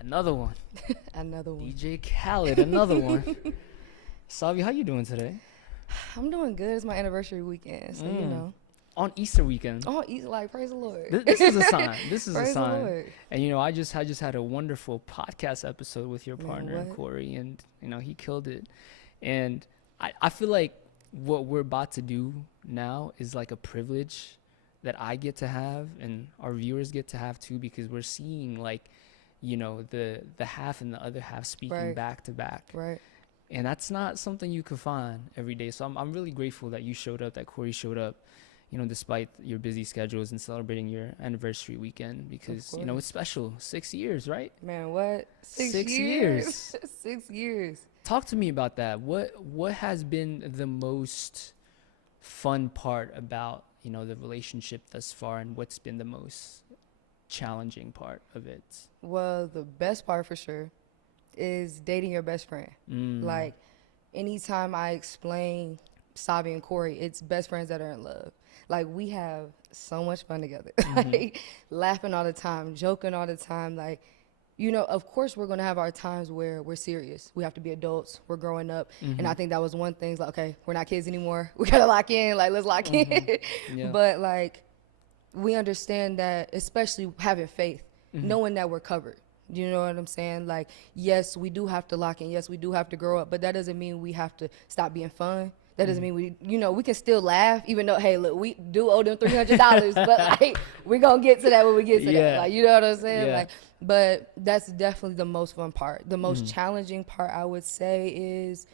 Another one. Another one. DJ Khaled, another one. Savi, how you doing today? I'm doing good. It's my anniversary weekend, so you know. On Easter weekend. Oh, like praise the Lord. This is a sign. This is a Praise the sign. Lord. And I just had a wonderful podcast episode with your partner, Corey, and he killed it. And I feel like what we're about to do now is like a privilege that I get to have and our viewers get to have too, because we're seeing like, the half and the other half speaking back to back. Right. And that's not something you can find every day. So I'm really grateful that you showed up, that Corey showed up, despite your busy schedules and celebrating your anniversary weekend, because, it's special. 6 years, right? Man, what? 6 years. 6 years. Talk to me about that. What has been the most fun part about, the relationship thus far, and what's been the most challenging part of it? Well, the best part for sure is dating your best friend. Like, anytime I explain Savi and Corey, it's best friends that are in love. Like, we have so much fun together, like laughing all the time, joking all the time. Like, of course we're going to have our times where we're serious. We have to be adults. We're growing up. And I think that was one thing, like, okay, we're not kids anymore. We got to lock in. Like, let's lock in. Yeah. But, like, we understand that, especially having faith, knowing that we're covered. You know what I'm saying? Like, yes, we do have to lock in. Yes, we do have to grow up. But that doesn't mean we have to stop being fun. That doesn't mean we can still laugh, even though, hey, look, we do owe them $300, but like, we're going to get to that when we get to that. Like, you know what I'm saying? Yeah. Like, but that's definitely the most fun part. The most challenging part, I would say, is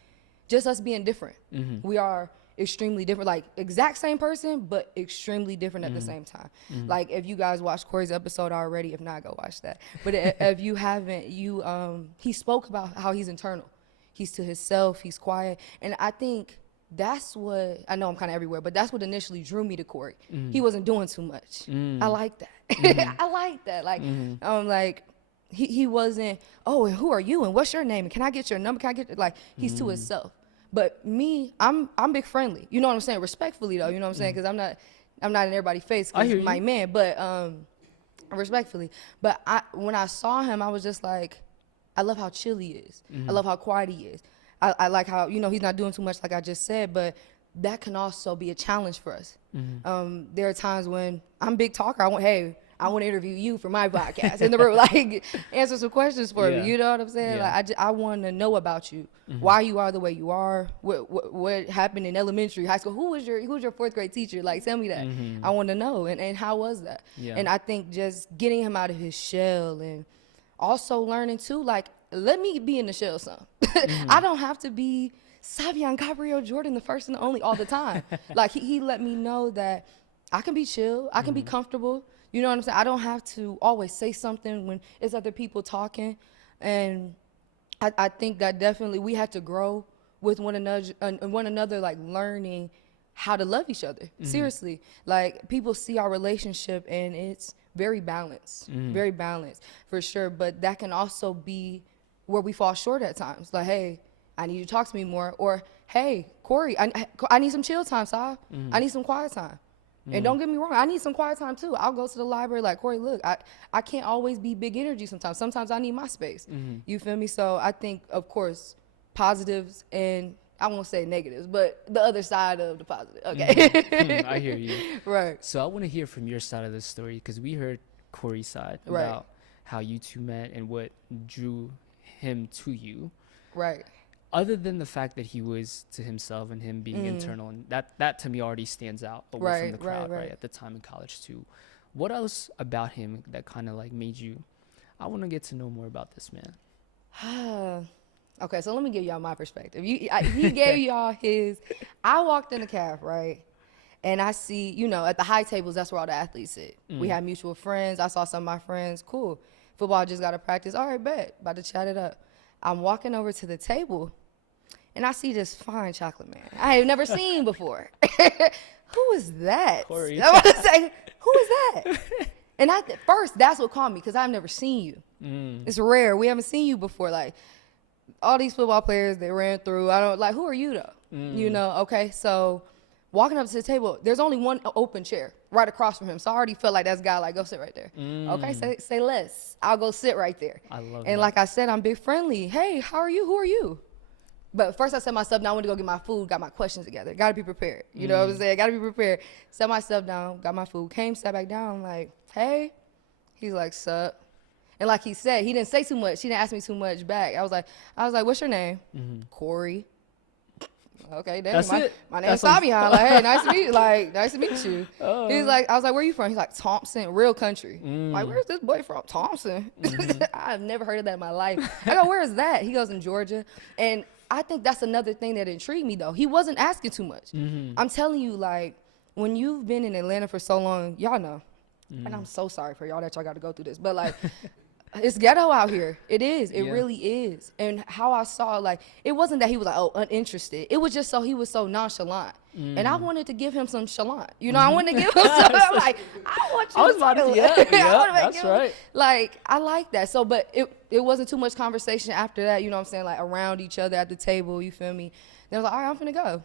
just us being different. We are extremely different, like exact same person, but extremely different at the same time. Like, if you guys watched Corey's episode already, if not, go watch that. But if you haven't, he spoke about how he's internal. He's to himself, he's quiet. And I think that's what, I know I'm kind of everywhere, but that's what initially drew me to Corey. He wasn't doing too much. I like that. I like that. Like, like, he wasn't, oh, and who are you? And what's your name? And can I get your number? Can I get, like, he's to himself. But me, I'm big friendly. You know what I'm saying? Respectfully, though. You know what I'm saying? Because I'm not in everybody's face because he's my man. But respectfully. But when I saw him, I was just like, I love how chill he is. I love how quiet he is. I like how, he's not doing too much, like I just said, but that can also be a challenge for us. There are times when I'm a big talker. I want to interview you for my podcast and like answer some questions for me. You know what I'm saying? Like, I want to know about you, why you are the way you are, what happened in elementary, high school, who's your fourth grade teacher? Like, tell me that. I want to know. And how was that? And I think just getting him out of his shell and also learning too, like, let me be in the shell some. I don't have to be Savian Gabriel Jordan, the first and the only, all the time. Like, he let me know that I can be chill, I can be comfortable. You know what I'm saying? I don't have to always say something when it's other people talking. And I think that definitely we had to grow with one another, like learning how to love each other. Seriously. Like, people see our relationship and it's very balanced, for sure. But that can also be where we fall short at times. Like, hey, I need you to talk to me more. Or, hey, Corey, I need some chill time, Sav. I need some quiet time. And don't get me wrong, I need some quiet time too. I'll go to the library like, Corey, look, I can't always be big energy sometimes. Sometimes I need my space. You feel me? So I think, of course, positives and I won't say negatives, but the other side of the positive. Okay. I hear you. Right. So I want to hear from your side of the story, because we heard Corey's side about how you two met and what drew him to you. Right. Other than the fact that he was to himself and him being internal, and that to me already stands out away from the crowd, right, at the time in college too. What else about him that kind of like made you, I want to get to know more about this man? Okay, so let me give y'all my perspective. He gave y'all his. I walked in the caf, right? And I see, at the high tables, that's where all the athletes sit. We have mutual friends. I saw some of my friends. Cool. Football just got to practice. All right, bet. About to chat it up. I'm walking over to the table, and I see this fine chocolate man I have never seen before. Who is that? Corey. I want to say, who is that? And at first, that's what caught me, because I've never seen you. It's rare. We haven't seen you before. Like, all these football players, they ran through. I don't, like, who are you, though? Okay, so Walking up to the table, there's only one open chair right across from him. So I already felt like that's guy, like, go sit right there. Okay, say less. I'll go sit right there. I love and that. like I said, I'm big friendly. Hey, how are you? Who are you? But first I set myself down, I went to go get my food, got my questions together. Got to be prepared. You know what I'm saying? Got to be prepared. Set myself down, got my food, came, sat back down. I'm like, hey. He's like, sup. And like he said, he didn't say too much. He didn't ask me too much back. I was like, what's your name? Corey. Okay, damn. My name's Savian. Like, hey, nice to meet you. Like, nice to meet you. He's like, I was like, where you from? He's like, Thompson, real country. Like, where's this boy from? Thompson. I've never heard of that in my life. I go, where is that? He goes, in Georgia. And I think that's another thing that intrigued me, though. He wasn't asking too much. I'm telling you, like, when you've been in Atlanta for so long, y'all know. And I'm so sorry for y'all that y'all got to go through this. But, like, it's ghetto out here. It is. It really is. And how I saw, like, it wasn't that he was like, oh, uninterested. It was just so he was so nonchalant. And I wanted to give him some chalant. You know, I wanted to give him some. I'm like, I want you that's right. Like, I like that. So, but it wasn't too much conversation after that. You know what I'm saying? Like, around each other at the table. You feel me? Then I was like, all right, I'm finna go.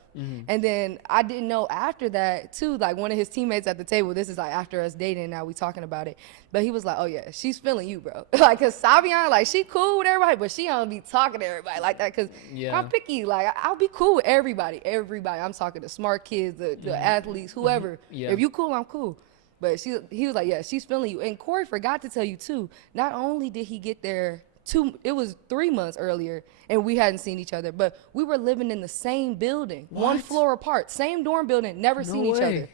And then I didn't know after that, too, like one of his teammates at the table, this is like after us dating, now we talking about it. But he was like, oh, yeah, she's feeling you, bro. Like, because Savian, like, she cool with everybody, but she don't be talking to everybody like that because I'm picky. Like, I'll be cool with everybody. I'm talking to smart kids, the athletes, whoever. If you cool, I'm cool. But he was like, yeah, she's feeling you. And Corey forgot to tell you, too, not only did he get there it was 3 months earlier and we hadn't seen each other, but we were living in the same building, one floor apart, same dorm building, never seen each other.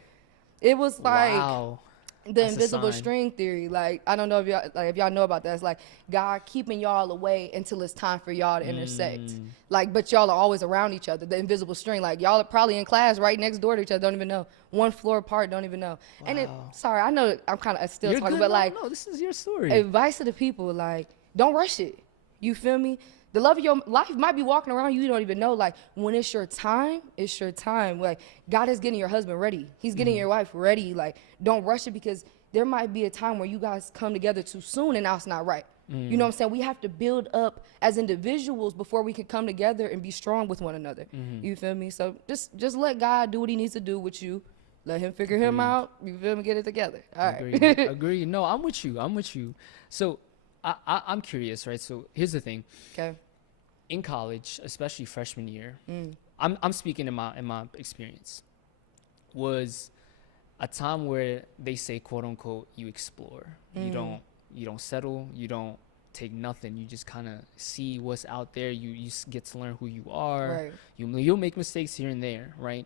It was like the invisible string theory. Like, I don't know if y'all know about that. It's like God keeping y'all away until it's time for y'all to intersect. Like, but y'all are always around each other. The invisible string. Like, y'all are probably in class right next door to each other. Don't even know. One floor apart. Don't even know. And sorry, I know I'm kind of still talking, but like, no, this is your story. Advice to the people, like, don't rush it. You feel me? The love of your life might be walking around you don't even know. Like, when it's your time, it's your time. Like, God is getting your husband ready. He's getting your wife ready. Like, don't rush it because there might be a time where you guys come together too soon and now it's not right. You know what I'm saying? We have to build up as individuals before we can come together and be strong with one another. You feel me? So just let God do what he needs to do with you. Let him figure him out. You feel me? Get it together. All right. Agree. No, I'm with you. So I'm curious, right? So here's the thing. Okay. In college, especially freshman year, I'm speaking in my experience, was a time where they say, quote unquote, you explore. You don't settle. You don't take nothing. You just kind of see what's out there. You get to learn who you are. Right. You'll make mistakes here and there, right?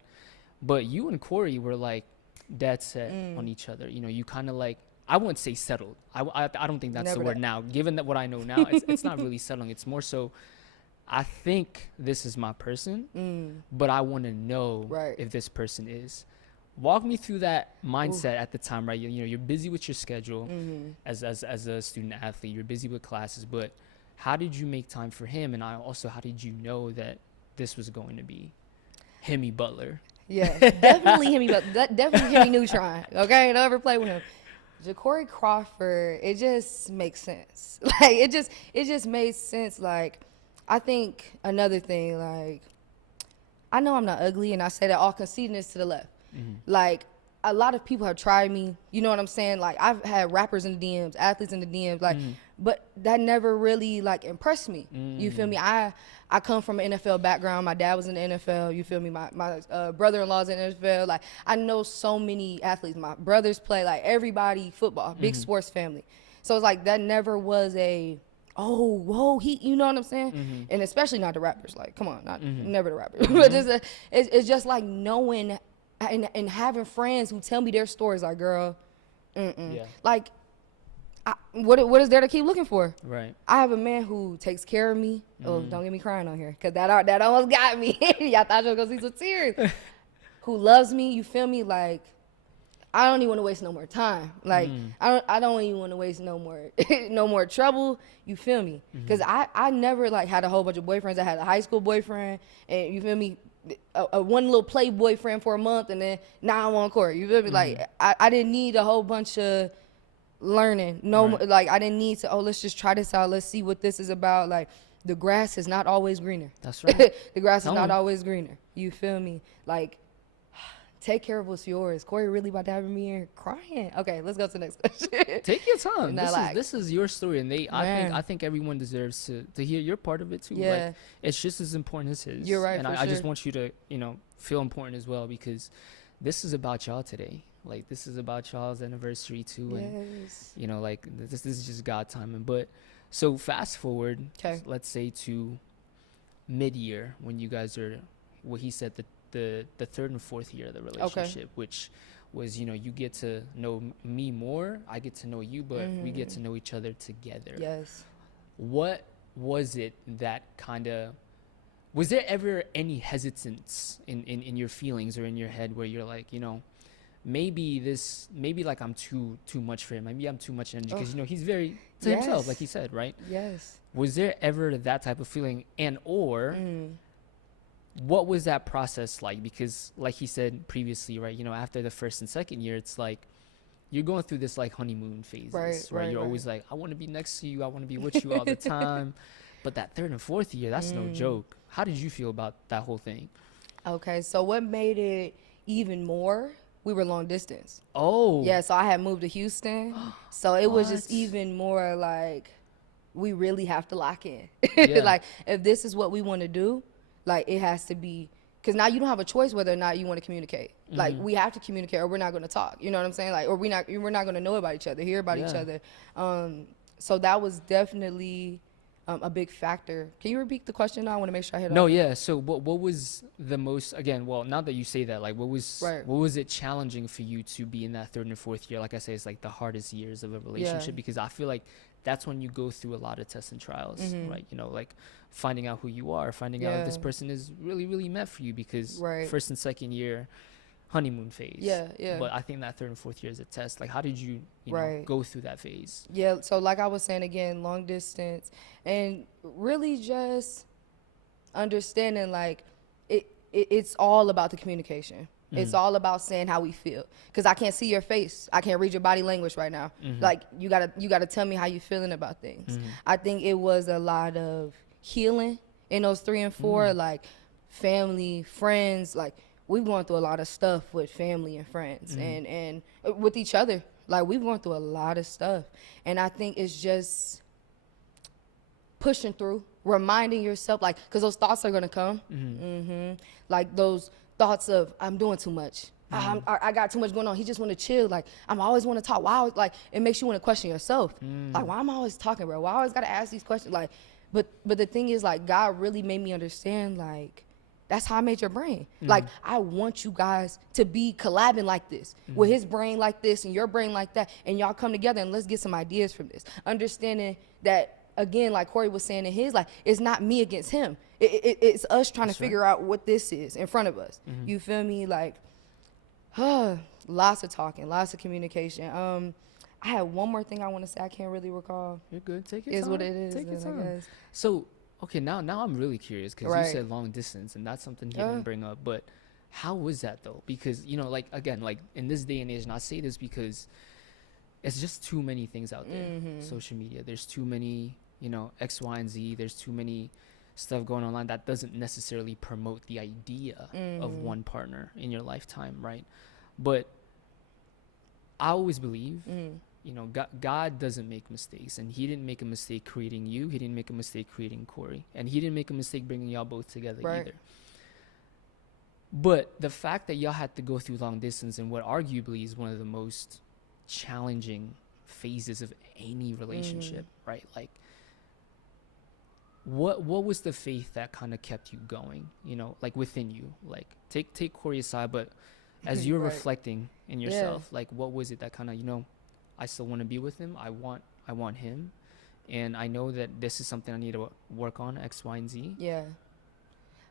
But you and Corey were like dead set on each other. You know, you kind of like, I wouldn't say settled. I don't think that's the word now. Given that what I know now, it's not really settling. It's more so, I think this is my person, but I want to know if this person is. Walk me through that mindset at the time, right? You know, you're busy with your schedule as a student athlete. You're busy with classes, but how did you make time for him? And also, how did you know that this was going to be Hemi Butler? Yeah, definitely Hemi Butler. Definitely Hemi Neutron. Okay, don't ever play with him. Ja'Cory Crawford, it just makes sense. Like, it just made sense. Like, I think another thing, like, I know I'm not ugly, and I say that all concededness to the left. Like, a lot of people have tried me. You know what I'm saying? Like, I've had rappers in the DMs, athletes in the DMs, like, but that never really, like, impressed me. You feel me? I come from an NFL background. My dad was in the NFL. You feel me? My brother-in-law's in the NFL. Like, I know so many athletes. My brothers play, like, everybody football, big sports family. So it's like that never was a, oh, whoa, you know what I'm saying? And especially not the rappers. Like, come on, never the rappers. But it's just like knowing and having friends who tell me their stories. Like, girl, like, what is there to keep looking for? Right. I have a man who takes care of me. Oh, don't get me crying on here, because that almost got me. Y'all thought you were going to see some tears. Who loves me, you feel me? Like, I don't even want to waste no more time. Like, I don't even want to waste no more trouble. You feel me? Because I never, like, had a whole bunch of boyfriends. I had a high school boyfriend, and you feel me? A one little play boyfriend for a month, and then now I'm on court. You feel me? Like, I didn't need a whole bunch of learning. Like, I didn't need to, let's just try this out. Let's see what this is about. Like, the grass is not always greener. That's right. The grass is not always greener. You feel me? Like, take care of what's yours. Corey really about to have me here crying. Okay, let's go to the next question. Take your time. No, This is your story, and I think everyone deserves to hear your part of it too. Yeah. Like, it's just as important as his. You're right. And for I sure. just want you to, feel important as well, because this is about y'all today. Like, this is about y'all's anniversary too. Yes. And like this is just God timing. But so fast forward, let's say to mid-year, when you guys are, what he said, the third and fourth year of the relationship, which was, you get to know me more, I get to know you, but we get to know each other together. Yes. What was it that was there ever any hesitance in your feelings or in your head where you're like, maybe like I'm too much for him, maybe I'm too much energy, because he's very to himself, like he said, right? Yes. Was there ever that type of feeling, or what was that process like? Because like he said previously, right, after the first and second year, it's like you're going through this like honeymoon phases, right? You're always like, I want to be next to you, I want to be with you all the time. But that third and fourth year, that's no joke. How did you feel about that whole thing? Okay, so what made it even more, we were long distance. Oh. Yeah, so I had moved to Houston. So it was just even more like, we really have to lock in. Yeah. Like, if this is what we want to do, like, it has to be, because now you don't have a choice whether or not you want to communicate. Like, we have to communicate, or we're not going to talk. You know what I'm saying? Like, or we're not going to know about each other, hear about each other. So that was definitely a big factor. Can you repeat the question now? I want to make sure I hit it. No, yeah. So what was the most, again, well, now that you say that, like, what was it challenging for you to be in that third and fourth year? Like I say, it's like the hardest years of a relationship, because I feel like that's when you go through a lot of tests and trials, right? Like finding out who you are, finding out if this person is really, really meant for you, because first and second year, honeymoon phase. Yeah. But I think that third and fourth year is a test. Like, how did you, know, go through that phase? Yeah. So like I was saying, again, long distance, and really just understanding, like, it's all about the communication. It's all about saying how we feel, because I can't see your face, I can't read your body language right now. Like, you gotta tell me how you feeling about things. I think it was a lot of healing in those 3 and 4, like family, friends. Like, we've gone through a lot of stuff with family and friends, and with each other. Like, we've gone through a lot of stuff, and I think it's just pushing through, reminding yourself, like, because those thoughts are gonna come. Like those thoughts of, I'm doing too much, I got too much going on, he just want to chill, like, I'm always want to talk. Wow, like, it makes you want to question yourself. Like, why am I always talking, bro? Why I always gotta ask these questions? Like, but the thing is, like, God really made me understand, like, that's how I made your brain. Like, I want you guys to be collabing like this, with his brain like this and your brain like that, and y'all come together and let's get some ideas from this. Understanding that, again, like Corey was saying in his, like, it's not me against him. It's us trying to figure out what this is in front of us. You feel me? Like, lots of talking, lots of communication. I had one more thing I want to say. I can't really recall. You're good. Take your time. Is what it is. Take your time. So, okay, now I'm really curious, because you said long distance, and that's something he didn't bring up. But how was that, though? Because, like, again, like, in this day and age, and I say this because it's just too many things out there. Social media, there's too many, X, Y, and Z. There's too many stuff going online that doesn't necessarily promote the idea of one partner in your lifetime, right? But I always believe, God doesn't make mistakes, and he didn't make a mistake creating you. He didn't make a mistake creating Corey, and he didn't make a mistake bringing y'all both together either. But the fact that y'all had to go through long distance in what arguably is one of the most challenging phases of any relationship, right? Like, what was the faith that kind of kept you going, like, within you? Like, take Corey aside, but as you're reflecting in yourself, like, what was it that kind of, I still want to be with him, I want him, and I know that this is something I need to work on, X, Y, and Z.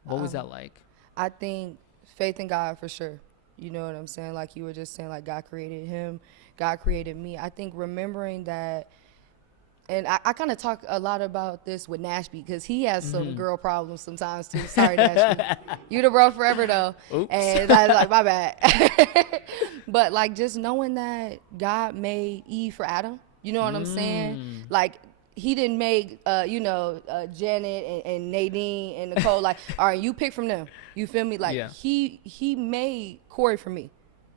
What was that like? I think faith in God, for sure. You know what I'm saying? Like you were just saying, like, God created him, God created me. I think remembering that. And I kind of talk a lot about this with Nashby, because he has some girl problems sometimes too. Sorry, Nashby. You the bro forever, though. Oops. And I was like, my bad. But, like, just knowing that God made Eve for Adam, you know what I'm saying? Like, he didn't make Janet and Nadine and Nicole like, all right, you pick from them. You feel me? Like he made Corey for me,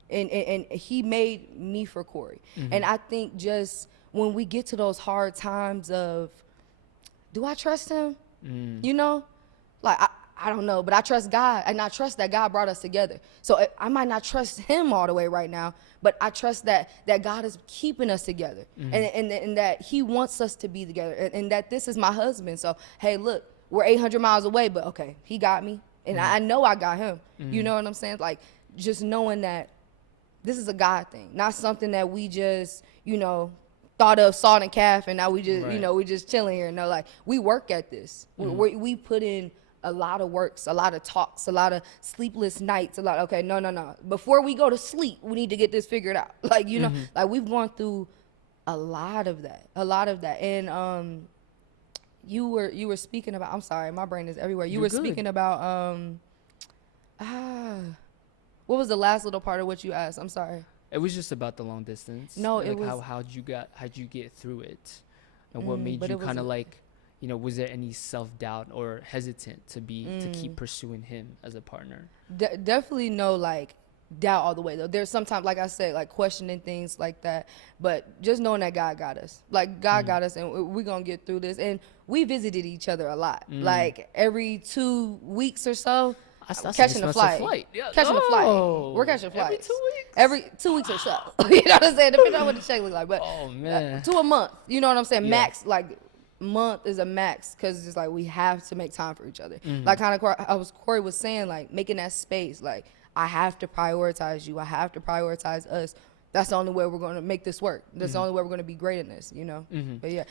and he made me for Corey. And I think just when we get to those hard times of, do I trust him? You know, like I don't know, but I trust God, and I trust that God brought us together. So I might not trust him all the way right now, but I trust that God is keeping us together, and that he wants us to be together, and that this is my husband. So, hey, look, we're 800 miles away, but okay, he got me, and I know I got him. You know what I'm saying? Like, just knowing that this is a God thing, not something that we just, thought of salt and calf, and now we just, we just chilling here. No, like, we work at this. We put in a lot of works, a lot of talks, a lot of sleepless nights, no. Before we go to sleep, we need to get this figured out. Like, like we've gone through a lot of that. And you were speaking about, I'm sorry, my brain is everywhere. You were speaking about, what was the last little part of what you asked? I'm sorry. It was just about the long distance. No, like it was. How'd you get through it? And what made you kind of like, was there any self-doubt or hesitant to keep pursuing him as a partner? Definitely no, like, doubt all the way, though. There's sometimes, like I said, like, questioning things like that. But just knowing that God got us. Like, God got us, and we're going to get through this. And we visited each other a lot. Like, every 2 weeks or so, catching a flight. Yeah. Catching a flight. We're catching flights. Every 2 weeks or so. You know what I'm saying? Depending on what the check looks like. But oh, man. To a month. You know what I'm saying? Max, like, month is a max, because it's like we have to make time for each other. Like, kind of Corey was saying, like, making that space. Like, I have to prioritize you. I have to prioritize us. That's the only way we're going to make this work. That's the only way we're going to be great in this, But yeah.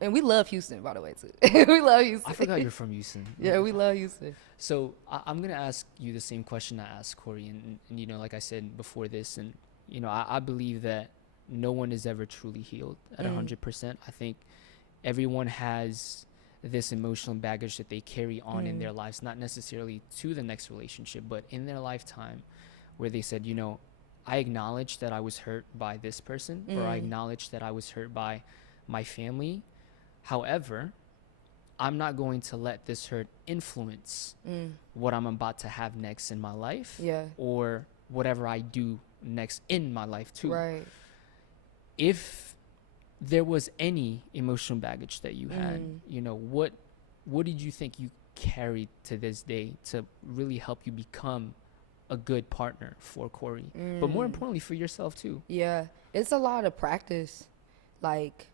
And we love Houston, by the way, too. We love Houston. I forgot you're from Houston. Yeah, we love Houston. So I'm going to ask you the same question I asked Corey. And like I said before this, and, I believe that no one is ever truly healed at 100%. I think everyone has this emotional baggage that they carry on in their lives, not necessarily to the next relationship, but in their lifetime, where they said, I acknowledge that I was hurt by this person, or I acknowledge that I was hurt by my family. However, I'm not going to let this hurt influence what I'm about to have next in my life, or whatever I do next in my life too. Right. If there was any emotional baggage that you had, what did you think you carried to this day to really help you become a good partner for Corey, but more importantly for yourself too? Yeah, it's a lot of practice. Like,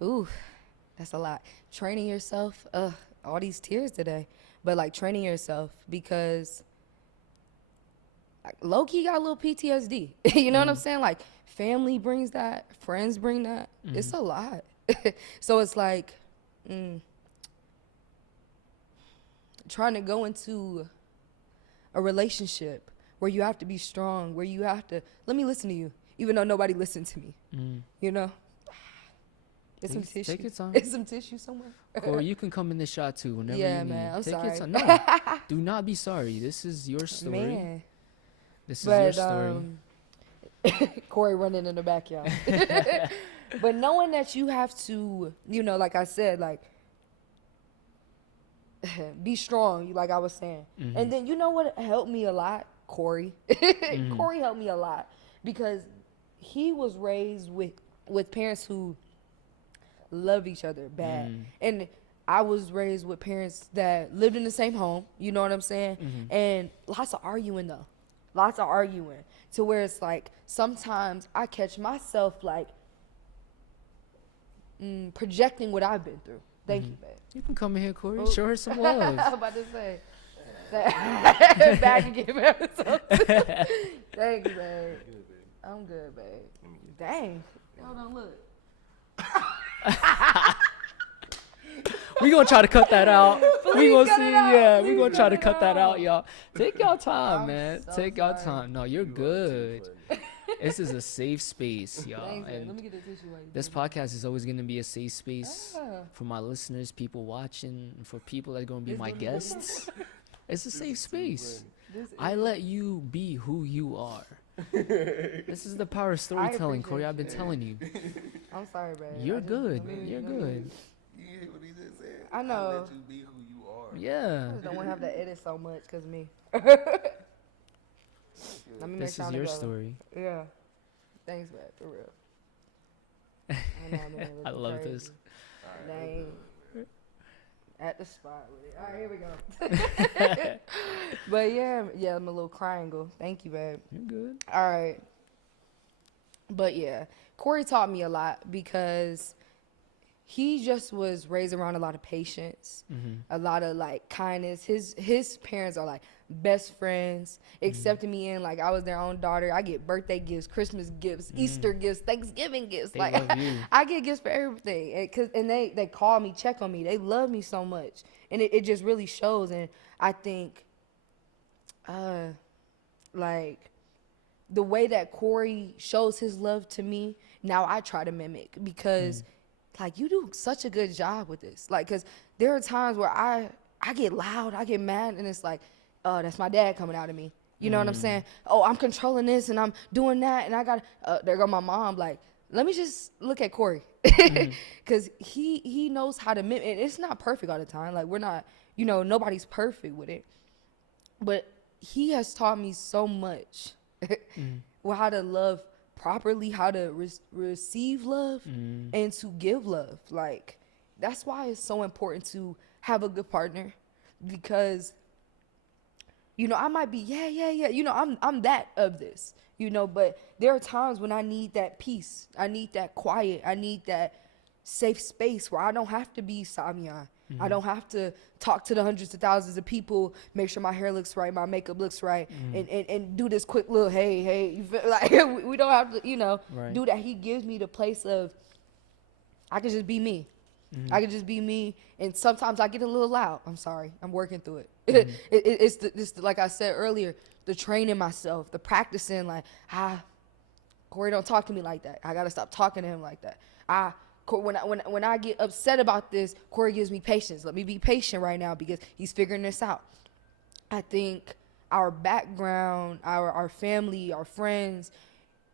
that's a lot. Training yourself, all these tears today, but like training yourself, because low-key got a little PTSD. You know what I'm saying? Like, family brings that, friends bring that. It's a lot. So it's like trying to go into a relationship where you have to be strong, where you have to, let me listen to you, even though nobody listened to me. It's some tissue. Take your time. It's some tissue somewhere. Or you can come in the shot too whenever you need. Man, I'm Take sorry. your time. No, do not be sorry. This is your story. Man. This is your story. Corey running in the backyard. But knowing that you have to, like I said, like, be strong, like I was saying. And then you know what helped me a lot? Corey. Corey helped me a lot, because he was raised with parents who love each other bad. And I was raised with parents that lived in the same home, you know what I'm saying? And lots of arguing, though. Lots of arguing, to where it's like sometimes I catch myself like projecting what I've been through. Thank you, babe. You can come in here, Corey. Show her some love. I'm about to say. Back again, man. Thank you, babe. I'm good, babe. Dang. Hold on, look. We gonna try to cut that out. We gonna see. Yeah, we gonna try to cut that out. out, y'all. Take y'all time, man. So Take y'all sorry. time. No, you're good. This is a safe space, y'all. Thanks, And let me get the tissue while you this do it. podcast is always gonna be a safe space for my listeners, people watching, and for people that are gonna be my guests. It's a safe space. I let you be who you are. This is the power of storytelling, Corey. I've been telling you. I'm sorry, babe. You're good. You're good. You hear what he just said? I know. I let you be who you are. Yeah. I just don't want to have to edit so much because me. Let me This is your story. Yeah. Thanks, man, for real. I, know I'm in there I looking love crazy. this. Dang. At the spot with it. All right, here we go. But yeah, I'm a little triangle. Thank you, babe. You're good. All right. But yeah, Corey taught me a lot because he just was raised around a lot of patience, a lot of like kindness. His parents are like best friends, accepting me in like I was their own daughter. I get birthday gifts, Christmas gifts, Easter gifts, Thanksgiving gifts. They like love you. I get gifts for everything, and they call me, check on me. They love me so much, and it just really shows. And I think, like the way that Corey shows his love to me, now I try to mimic because. Like, you do such a good job with this. Like, because there are times where I get loud, I get mad, and it's like, oh, that's my dad coming out of me. You know what I'm saying? Oh, I'm controlling this, and I'm doing that, and I got, there go my mom. Like, let me just look at Corey. Because he knows how to mimic. And it's not perfect all the time. Like, we're not, nobody's perfect with it. But he has taught me so much well, how to love properly, how to receive love and to give love. Like, that's why it's so important to have a good partner, because I might be I'm that of this, but there are times when I need that peace, I need that quiet, I need that safe space where I don't have to be Savian. I don't have to talk to the hundreds of thousands of people, make sure my hair looks right, my makeup looks right, and do this quick little, hey, you feel like we don't have to, right. do that. He gives me the place of, I can just be me. I can just be me, and sometimes I get a little loud. I'm sorry. I'm working through it. It's like I said earlier, the training myself, the practicing, like, Corey, don't talk to me like that. I got to stop talking to him like that. When I get upset about this, Corey gives me patience. Let me be patient right now because he's figuring this out. I think our background, our family, our friends,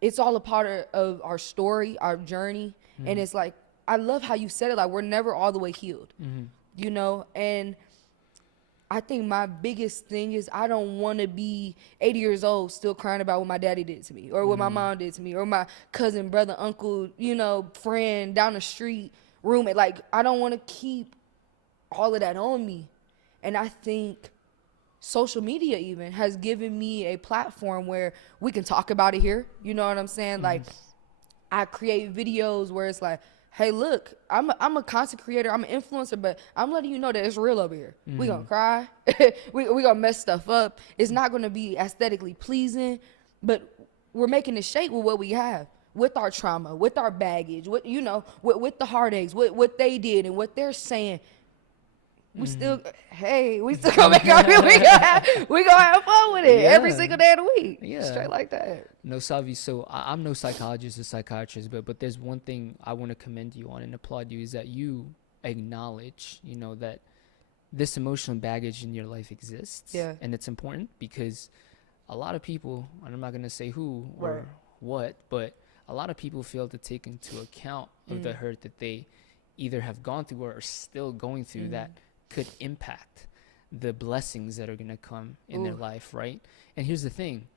it's all a part of our story, our journey. And it's like, I love how you said it, like, we're never all the way healed, and I think my biggest thing is I don't want to be 80 years old still crying about what my daddy did to me or what my mom did to me or my cousin, brother, uncle, friend down the street, roommate. Like, I don't want to keep all of that on me. And I think social media even has given me a platform where we can talk about it here. You know what I'm saying? Like, I create videos where it's like, hey, look, I'm a content creator, I'm an influencer, but I'm letting you know that it's real over here. We gonna cry, we gonna mess stuff up. It's not gonna be aesthetically pleasing, but we're making it shape with what we have, with our trauma, with our baggage, with the heartaches, what they did and what they're saying. We still gonna make our we gonna have fun with it every single day of the week. Straight like that. No, Savi, so I'm no psychologist or psychiatrist, but there's one thing I want to commend you on and applaud you, is that you acknowledge, that this emotional baggage in your life exists. Yeah. And it's important because a lot of people, and I'm not going to say who or what, but a lot of people fail to take into account of the hurt that they either have gone through or are still going through that could impact the blessings that are going to come in their life, right? And here's the thing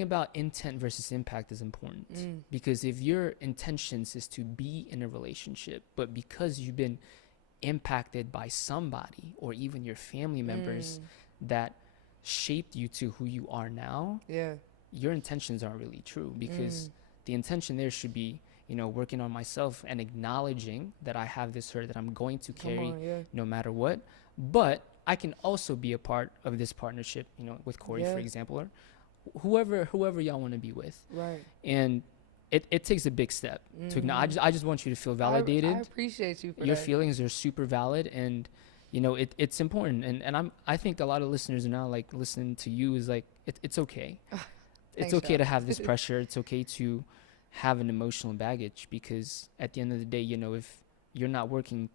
about intent versus impact is important, because if your intentions is to be in a relationship, but because you've been impacted by somebody or even your family members that shaped you to who you are now, your intentions aren't really true, because the intention there should be, working on myself and acknowledging that I have this hurt that I'm going to carry no matter what. But I can also be a part of this partnership, with Corey, for example, or whoever y'all want to be with. Right. And it takes a big step to acknowledge. I just want you to feel validated. I appreciate you for your that. Feelings are super valid, and it's important. And I think a lot of listeners are now like listening to you is like it's okay. It's okay to have this pressure. It's okay to have an emotional baggage, because at the end of the day, if you're not working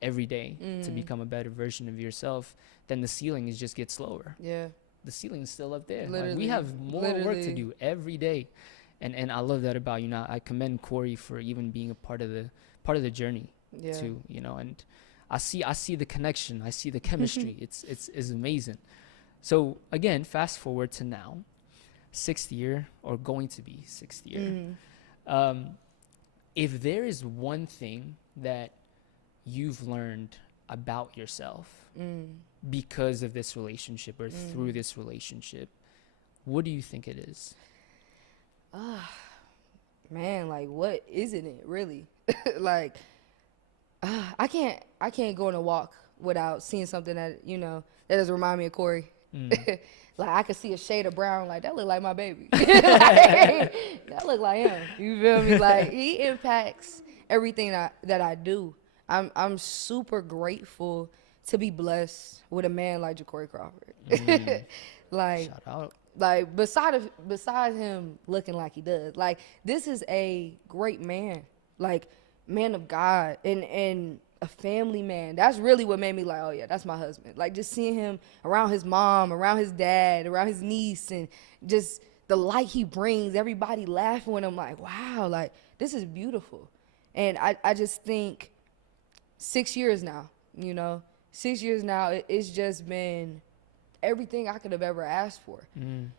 every day to become a better version of yourself, then the ceiling just gets lower. the ceiling's still up there. Like, we Literally. have more work to do every day. And I love that about you. Now, I commend Corey for even being a part of the journey too, you know, and I see the connection. I see the chemistry. It's amazing. So again, fast forward to now, 6th year, or going to be 6th year. If there is one thing that you've learned about yourself because of this relationship or through this relationship, what do you think it is? Man, like, what isn't it really? Like, I can't go on a walk without seeing something that, you know, that does remind me of Corey. Like, I could see a shade of brown, like, that look like my baby. Like, that look like him. You feel me? Like, he impacts everything that I do. I'm super grateful to be blessed with a man like Ja'Cory Crawford. Like, Shout out. Like, besides him looking like he does, like, this is a great man, like, man of God and a family man. That's really what made me like, oh yeah, that's my husband. Like, just seeing him around his mom, around his dad, around his niece, and just the light he brings, everybody laughing when I'm like, wow, like, this is beautiful. And I just think 6 years now, you know, 6 years now, it's just been everything I could have ever asked for.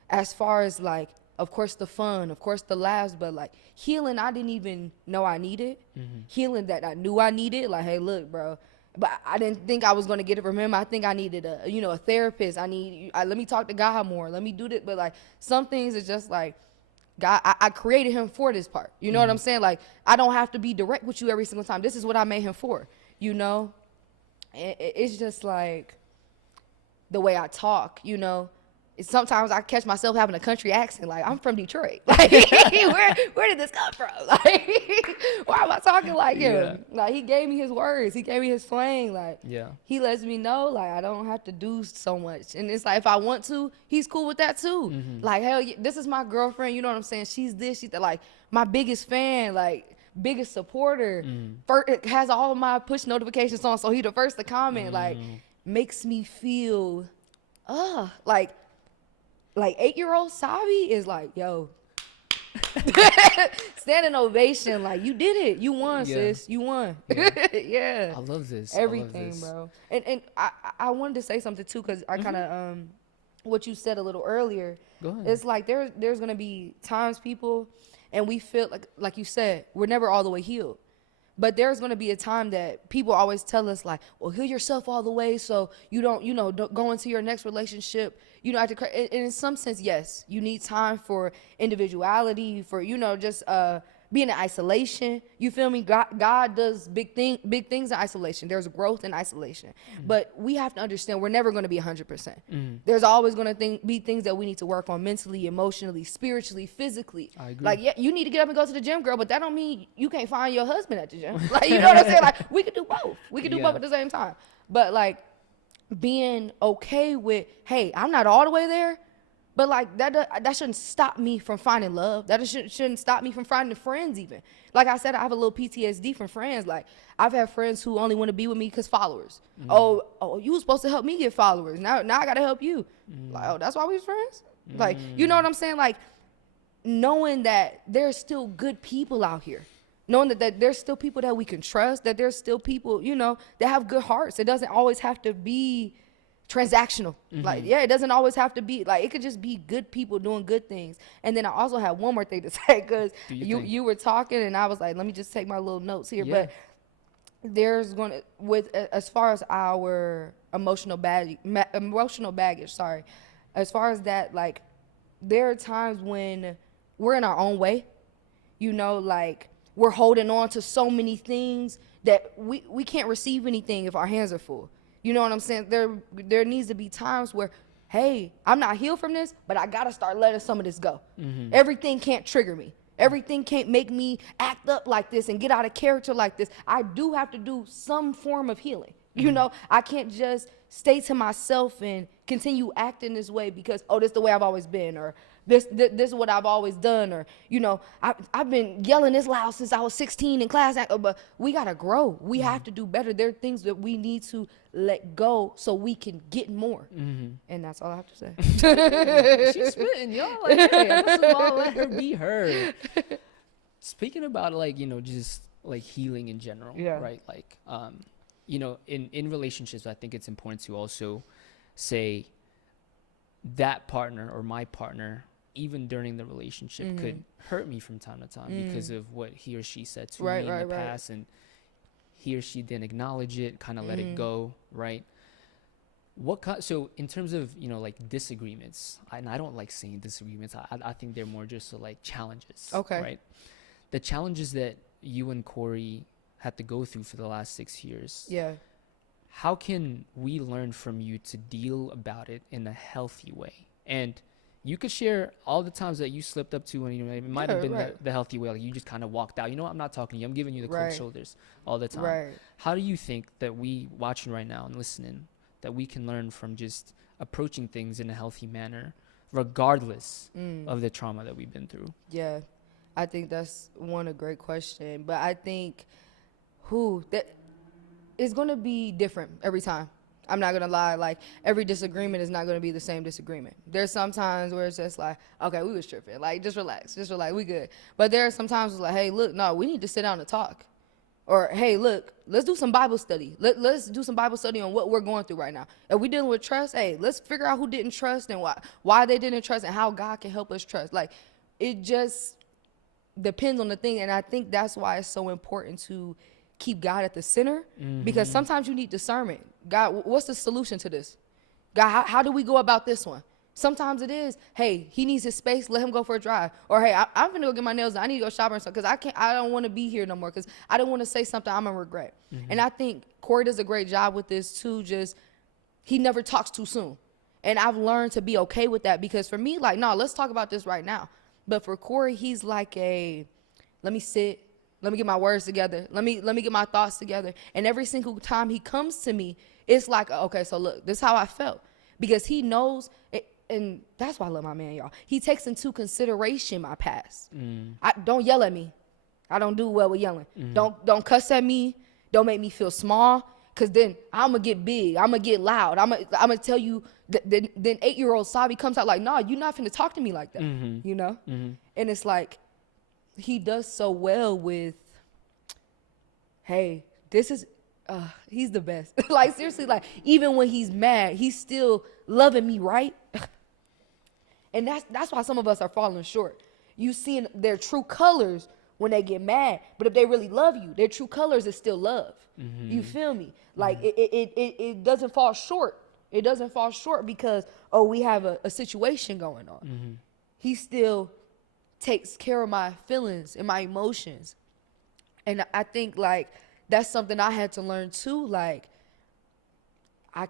As far as, like, of course the fun, of course the laughs, but like healing I didn't even know I needed. Healing that I knew I needed, like, hey, look, bro, but I didn't think I was going to get it from him. I think I needed a therapist. Let me talk to God more. Let me do this. But like, some things is just like, God, I created him for this part. You know what I'm saying? Like, I don't have to be direct with you every single time. This is what I made him for, you know? It's just like the way I talk, you know? Sometimes I catch myself having a country accent. Like, I'm from Detroit. Like, where did this come from? Like, why am I talking like him? Yeah. Like, he gave me his words. He gave me his slang. Like, Yeah. he lets me know, like, I don't have to do so much. And it's like, if I want to, he's cool with that too. Like, hell, this is my girlfriend. You know what I'm saying? She's this. She's that. Like, my biggest fan. Like, biggest supporter. It has all of my push notifications on, so he the first to comment. Like, makes me feel, like 8-year-old Savi is like, yo, standing ovation. Like, you did it. You won, sis. You won. Yeah. I love this. Everything, bro. And I wanted to say something too, because I kind of, what you said a little earlier. Go ahead. It's like there's going to be times, people, and we feel like you said, we're never all the way healed. But there's going to be a time that people always tell us, like, well, heal yourself all the way so you don't, don't go into your next relationship. You know, and in some sense, yes, you need time for individuality, for, just being in isolation. You feel me? God does big things in isolation. There's growth in isolation. But we have to understand we're never going to be 100%. There's always going to be things that we need to work on mentally, emotionally, spiritually, physically. I agree. Like, yeah, you need to get up and go to the gym, girl, but that don't mean you can't find your husband at the gym. Like, you know what I'm saying? Like, we could do both. We could do both at the same time. But like, being okay with, hey, I'm not all the way there, but like that shouldn't stop me from finding love. That shouldn't stop me from finding friends even. Like I said, I have a little PTSD from friends. Like, I've had friends who only want to be with me because followers. Oh, you were supposed to help me get followers. Now I got to help you. Like, oh, that's why we was friends? Like, you know what I'm saying? Like, knowing that there's still good people out here. Knowing that there's still people that we can trust, that there's still people, that have good hearts. It doesn't always have to be transactional. Like, yeah, it doesn't always have to be, like, it could just be good people doing good things. And then I also have one more thing to say, because you were talking and I was like, let me just take my little notes here. But there's going to, as far as our emotional baggage, as far as that, like, there are times when we're in our own way, like, we're holding on to so many things that we can't receive anything if our hands are full. You know what I'm saying? There needs to be times where, hey, I'm not healed from this, but I got to start letting some of this go. Everything can't trigger me. Everything can't make me act up like this and get out of character like this. I do have to do some form of healing. I can't just stay to myself and continue acting this way because, oh, this is the way I've always been, or This is what I've always done, or I've been yelling this loud since I was 16 in class. But we gotta grow. We have to do better. There are things that we need to let go so we can get more. And that's all I have to say. She's spitting, y'all. Like, hey, this is all, let her be heard. Speaking about just like healing in general, right? Like, in relationships, I think it's important to also say that partner or my partner, even during the relationship, could hurt me from time to time because of what he or she said to me in the past, and he or she didn't acknowledge it, kind of let it go, right? So in terms of like disagreements, and I don't like saying disagreements, I think they're more just like challenges, right? The challenges that you and Corey had to go through for the last 6 years, how can we learn from you to deal about it in a healthy way? And you could share all the times that you slipped up to, and it might have been the healthy way, like you just kind of walked out. I'm not talking to you, I'm giving you the cold shoulders all the time. How do you think that we watching right now and listening, that we can learn from just approaching things in a healthy manner, regardless of the trauma that we've been through? I think that's a great question, but I think that it's going to be different every time. I'm not going to lie. Like, every disagreement is not going to be the same disagreement. There's some times where it's just like, okay, we was tripping. Like, just relax. We good. But there are some times it's like, hey, look, no, we need to sit down and talk. Or, hey, look, let's do some Bible study. Let's do some Bible study on what we're going through right now. If we're dealing with trust, hey, let's figure out who didn't trust and why they didn't trust and how God can help us trust. Like, it just depends on the thing. And I think that's why it's so important to keep God at the center, because sometimes you need discernment. God, what's the solution to this? God, how do we go about this one? Sometimes it is, hey, he needs his space, let him go for a drive. Or, hey, I'm gonna go get my nails done. I need to go shopping or something, because I don't want to be here no more, because I don't want to say something I'm gonna regret. And I think Corey does a great job with this too. Just, he never talks too soon. And I've learned to be okay with that, because for me, like, no, let's talk about this right now. But for Corey, he's like let me sit. Let me get my words together. Let me get my thoughts together. And every single time he comes to me, it's like, okay, so look, this is how I felt. Because he knows, and that's why I love my man, y'all. He takes into consideration my past. Don't yell at me. I don't do well with yelling. Don't cuss at me. Don't make me feel small. Because then I'm going to get big. I'm going to get loud. I'm going to tell you, then 8-year-old Savi comes out like, nah, you're not finna talk to me like that, And it's like, he does so well with, hey, this is, he's the best. Like, seriously, like, even when he's mad, he's still loving me, right? And that's why some of us are falling short. You seeing their true colors when they get mad, but if they really love you, their true colors is still love. You feel me? Like, it doesn't fall short. It doesn't fall short because, we have a situation going on. He still takes care of my feelings and my emotions. And I think, like, that's something I had to learn too. Like, I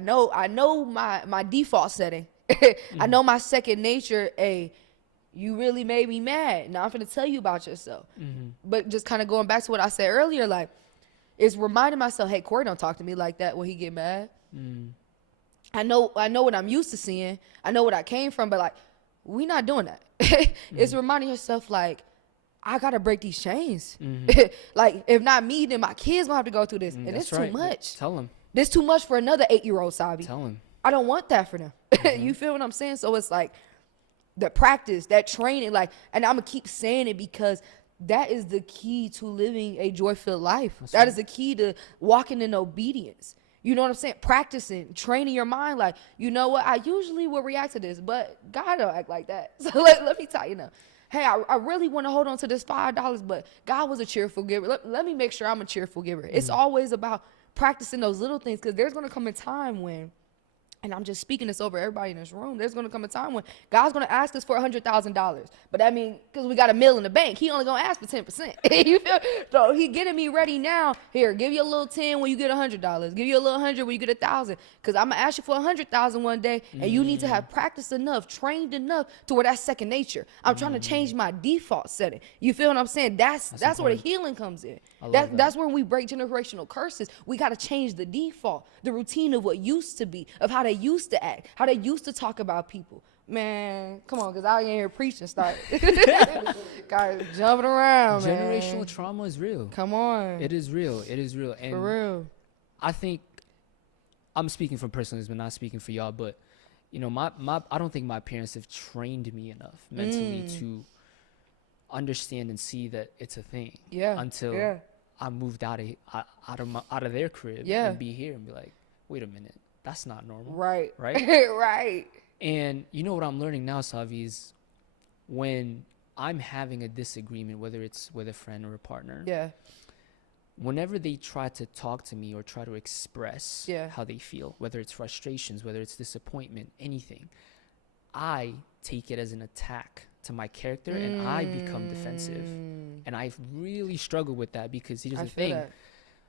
know my default setting. I know my second nature. Hey, you really made me mad. Now I'm going to tell you about yourself. But just kind of going back to what I said earlier, like, it's reminding myself, hey, Corey don't talk to me like that when he get mad. I know what I'm used to seeing. I know what I came from, but, like, we not doing that. It's reminding yourself, like, I gotta break these chains. Like, if not me, then my kids gonna have to go through this, and it's too much. Tell them. This too much for another 8-year-old Sabi. Tell him. I don't want that for them. You feel what I'm saying? So it's like the practice, that training, like, and I'm gonna keep saying it because that is the key to living a joy-filled life. That is the key to walking in obedience. You know what I'm saying? Practicing, training your mind. Like, you know what? I usually will react to this, but God don't act like that. So let me tell you now. Hey, I really want to hold on to this $5, but God was a cheerful giver. Let me make sure I'm a cheerful giver. It's always about practicing those little things, because there's going to come a time when, and I'm just speaking this over everybody in this room, there's going to come a time when God's going to ask us for $100,000. But I mean, because we got $1 million in the bank, he only going to ask for 10%. You feel? So he getting me ready now. Here, give you a little 10 when you get $100. Give you a little 100 when you get 1,000. Because I'm going to ask you for 100,000 one day, and you need to have practiced enough, trained enough to where that's second nature. I'm trying to change my default setting. You feel what I'm saying? That's where the healing comes in. That's when we break generational curses. We got to change the default, the routine of what used to be, of how they used to act, how they used to talk about people. Man, come on, because I ain't here preaching start. Got jumping around, Generational man. trauma is real. Come on. It is real. It is real. And For real. I think I'm speaking from personal experience, not speaking for y'all, but you know, I don't think my parents have trained me enough mentally to understand and see that it's a thing. Yeah. Until I moved out of their crib and be here and be like, wait a minute, that's not normal. Right. Right. Right. And you know what I'm learning now, Savi, is when I'm having a disagreement, whether it's with a friend or a partner. Yeah. Whenever they try to talk to me or try to express how they feel, whether it's frustrations, whether it's disappointment, anything, I take it as an attack to my character and I become defensive. And I really struggle with that because here's the thing.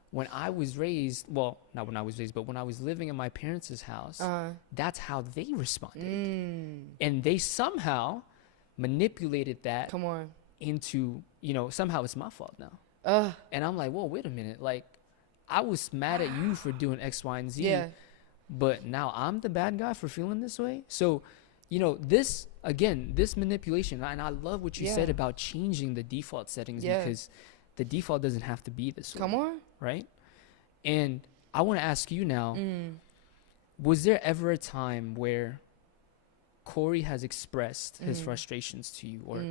When I was raised, well, not when I was raised, but when I was living in my parents' house, that's how they responded. And they somehow manipulated that into, you know, somehow it's my fault now. And I'm like, whoa, wait a minute. Like, I was mad at you for doing X, Y, and Z, but now I'm the bad guy for feeling this way. So, you know, this manipulation, and I love what you said about changing the default settings because the default doesn't have to be this way. Come on. Right? And I want to ask you now, was there ever a time where Corey has expressed his frustrations to you or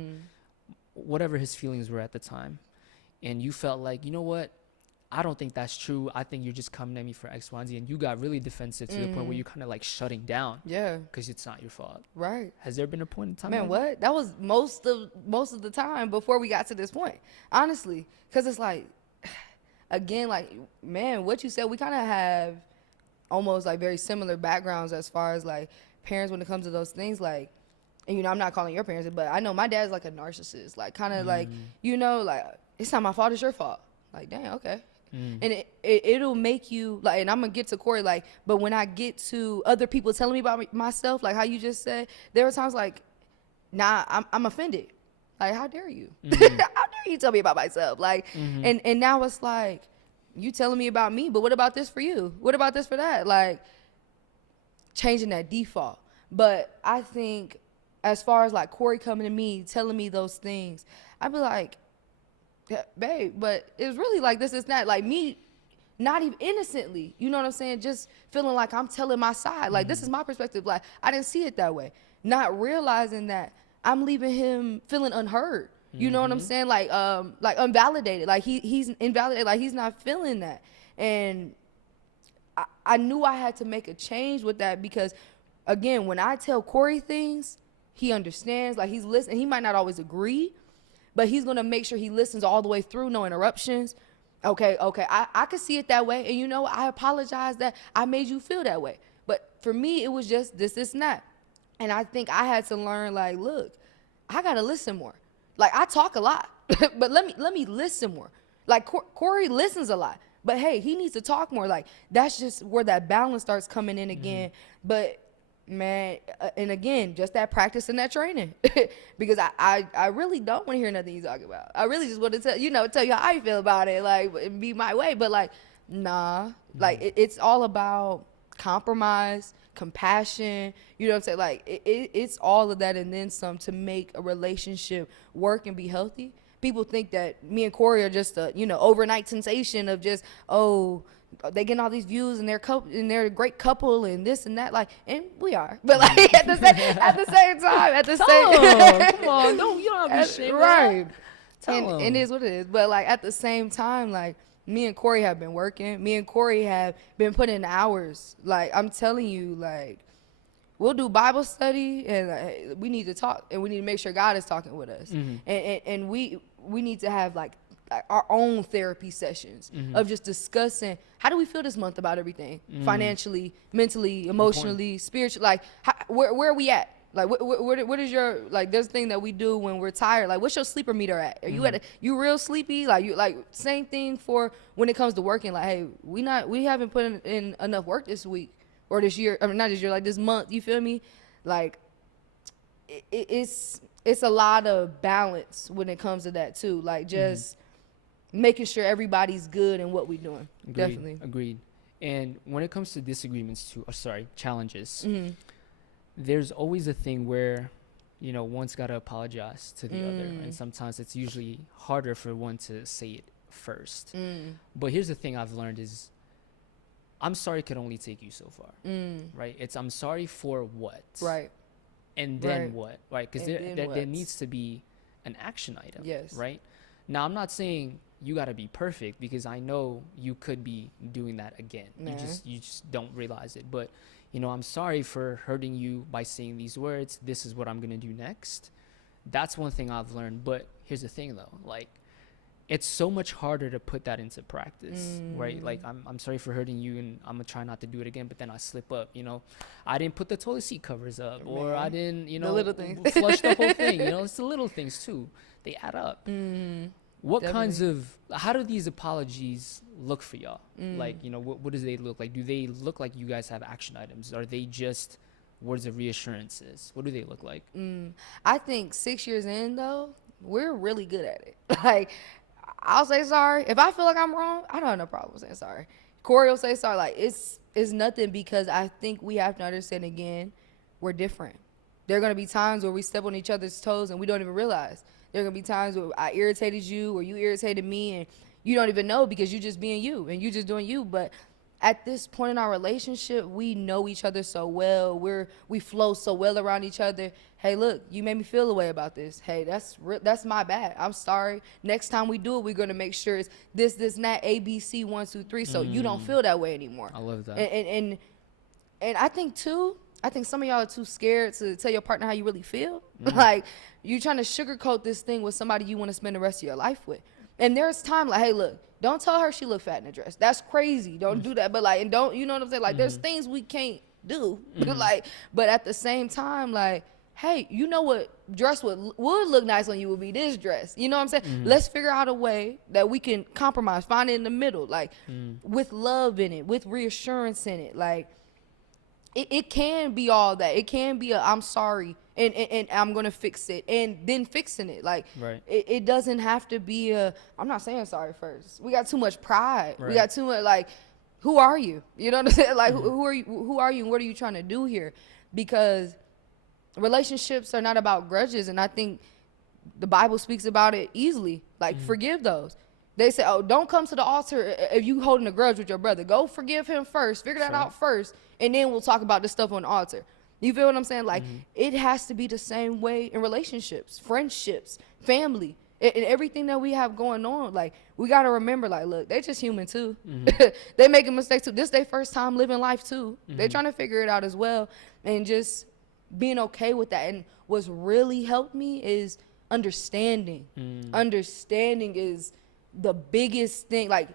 whatever his feelings were at the time, and you felt like, you know what, I don't think that's true. I think you're just coming at me for X, Y, and Z, and you got really defensive to the point where you're kind of like shutting down. Yeah. Because it's not your fault. Right. Has there been a point in time? Man, what? That was most of the time before we got to this point, honestly. Because it's like, again, like, man, what you said, we kind of have almost like very similar backgrounds as far as like parents when it comes to those things. Like, and you know, I'm not calling your parents, but I know my dad's like a narcissist, like kind of like, you know, like, it's not my fault, it's your fault. Like, dang, okay. And it'll make you like, and I'm gonna get to Corey, like, but when I get to other people telling me about myself, like how you just said, there were times like, nah, I'm offended. Like, how dare you? How dare you tell me about myself? Like, and now it's like, you telling me about me, but what about this for you? What about this for that? Like, changing that default. But I think as far as like Corey coming to me, telling me those things, I'd be like, yeah, babe, but it's really like this is not like me, not even innocently, you know what I'm saying, just feeling like I'm telling my side, like this is my perspective, like I didn't see it that way, not realizing that I'm leaving him feeling unheard, you know what I'm saying, like unvalidated, like he's invalidated, like he's not feeling that. And I knew I had to make a change with that, because again, when I tell Corey things, he understands, like he's listening. He might not always agree, but he's going to make sure he listens all the way through, no interruptions. Okay, I could see it that way. And you know, I apologize that I made you feel that way. But for me, it was just this, not. And I think I had to learn, like, look, I got to listen more. Like, I talk a lot, but let me listen more. Like, Corey listens a lot, but hey, he needs to talk more. Like, that's just where that balance starts coming in again. But man, and again, just that practice and that training, because I really don't want to hear nothing you talk about. I really just want to tell you how I feel about it, like, and be my way. But like, nah, like it's all about compromise, compassion. You know what I'm saying? Like it's all of that and then some to make a relationship work and be healthy. People think that me and Corey are just a overnight sensation of just, oh, they getting all these views and they're a great couple and this and that, like, and we are, but like at the same time, come on, you don't have to be ashamed, right? And it is what it is. But like at the same time, like me and Corey have been working. Me and Corey have been putting in hours. Like I'm telling you, like we'll do Bible study and we need to talk and we need to make sure God is talking with us, and we need to have like our own therapy sessions of just discussing how do we feel this month about everything, financially, mentally, emotionally, spiritually, like where are we at? Like what is your, like, there's a thing that we do when we're tired, like what's your sleeper meter at? Are you you real sleepy? Like you, like same thing for when it comes to working, like, hey, we haven't put in enough work this week or this year, I mean not this year, like this month, you feel me? Like it's a lot of balance when it comes to that too, like just making sure everybody's good in what we're doing. Definitely. Agreed. And when it comes to disagreements too, challenges, there's always a thing where, you know, one's got to apologize to the other. And sometimes it's usually harder for one to say it first. But here's the thing I've learned is I'm sorry could only take you so far, right? It's I'm sorry for what? Right. And then what? Right? Because there needs to be an action item, right? Now, I'm not saying you got to be perfect, because I know you could be doing that again. You just don't realize it. But, you know, I'm sorry for hurting you by saying these words. This is what I'm going to do next. That's one thing I've learned. But here's the thing, though. Like, it's so much harder to put that into practice, right? Like, I'm sorry for hurting you, and I'm going to try not to do it again, but then I slip up, you know. I didn't put the toilet seat covers up, or I didn't, you know, flush the whole thing. You know, it's the little things, too. They add up. What kinds of, how do these apologies look for y'all? Like, you know, what do they look like? Do they look like you guys have action items? Are they just words of reassurances? What do they look like? I think 6 years in, though, we're really good at it. Like, I'll say sorry. If I feel like I'm wrong, I don't have no problem saying sorry. Corey will say sorry. Like, it's nothing, because I think we have to understand, again, we're different. There are going to be times where we step on each other's toes and we don't even realize. There are going to be times where I irritated you or you irritated me, and you don't even know, because you're just being you and you're just doing you. But at this point in our relationship, we know each other so well. We flow so well around each other. Hey, look, you made me feel a way about this. Hey, that's my bad. I'm sorry. Next time we do it, we're going to make sure it's this, and that, A, B, C, 1, 2, 3, so you don't feel that way anymore. I love that. And I think, too, some of y'all are too scared to tell your partner how you really feel. Like, you're trying to sugarcoat this thing with somebody you want to spend the rest of your life with. And there's time, like, hey, look, don't tell her she look fat in a dress. That's crazy. Don't do that. But, like, and don't, you know what I'm saying? Like, there's things we can't do. Like, but at the same time, like, hey, you know what dress would look nice on you would be this dress. You know what I'm saying? Let's figure out a way that we can compromise, find it in the middle, like, with love in it, with reassurance in it. Like, it can be all that. It can be I'm sorry, and I'm going to fix it, and then fixing it. Like, it doesn't have to be I'm not saying sorry first. We got too much pride. We got too much, like, who are you? You know what I'm saying? Like, who are you, and what are you trying to do here? Because relationships are not about grudges, and I think the Bible speaks about it easily. Like, forgive those. They say, oh, don't come to the altar if you holding a grudge with your brother. Go forgive him first. Figure that out first, and then we'll talk about the stuff on the altar. You feel what I'm saying? Like, it has to be the same way in relationships, friendships, family, and everything that we have going on. Like, we got to remember, like, look, they're just human, too. They making mistakes, too. This is their first time living life, too. They're trying to figure it out as well, and just being okay with that. And what's really helped me is understanding. Understanding is the biggest thing. Like,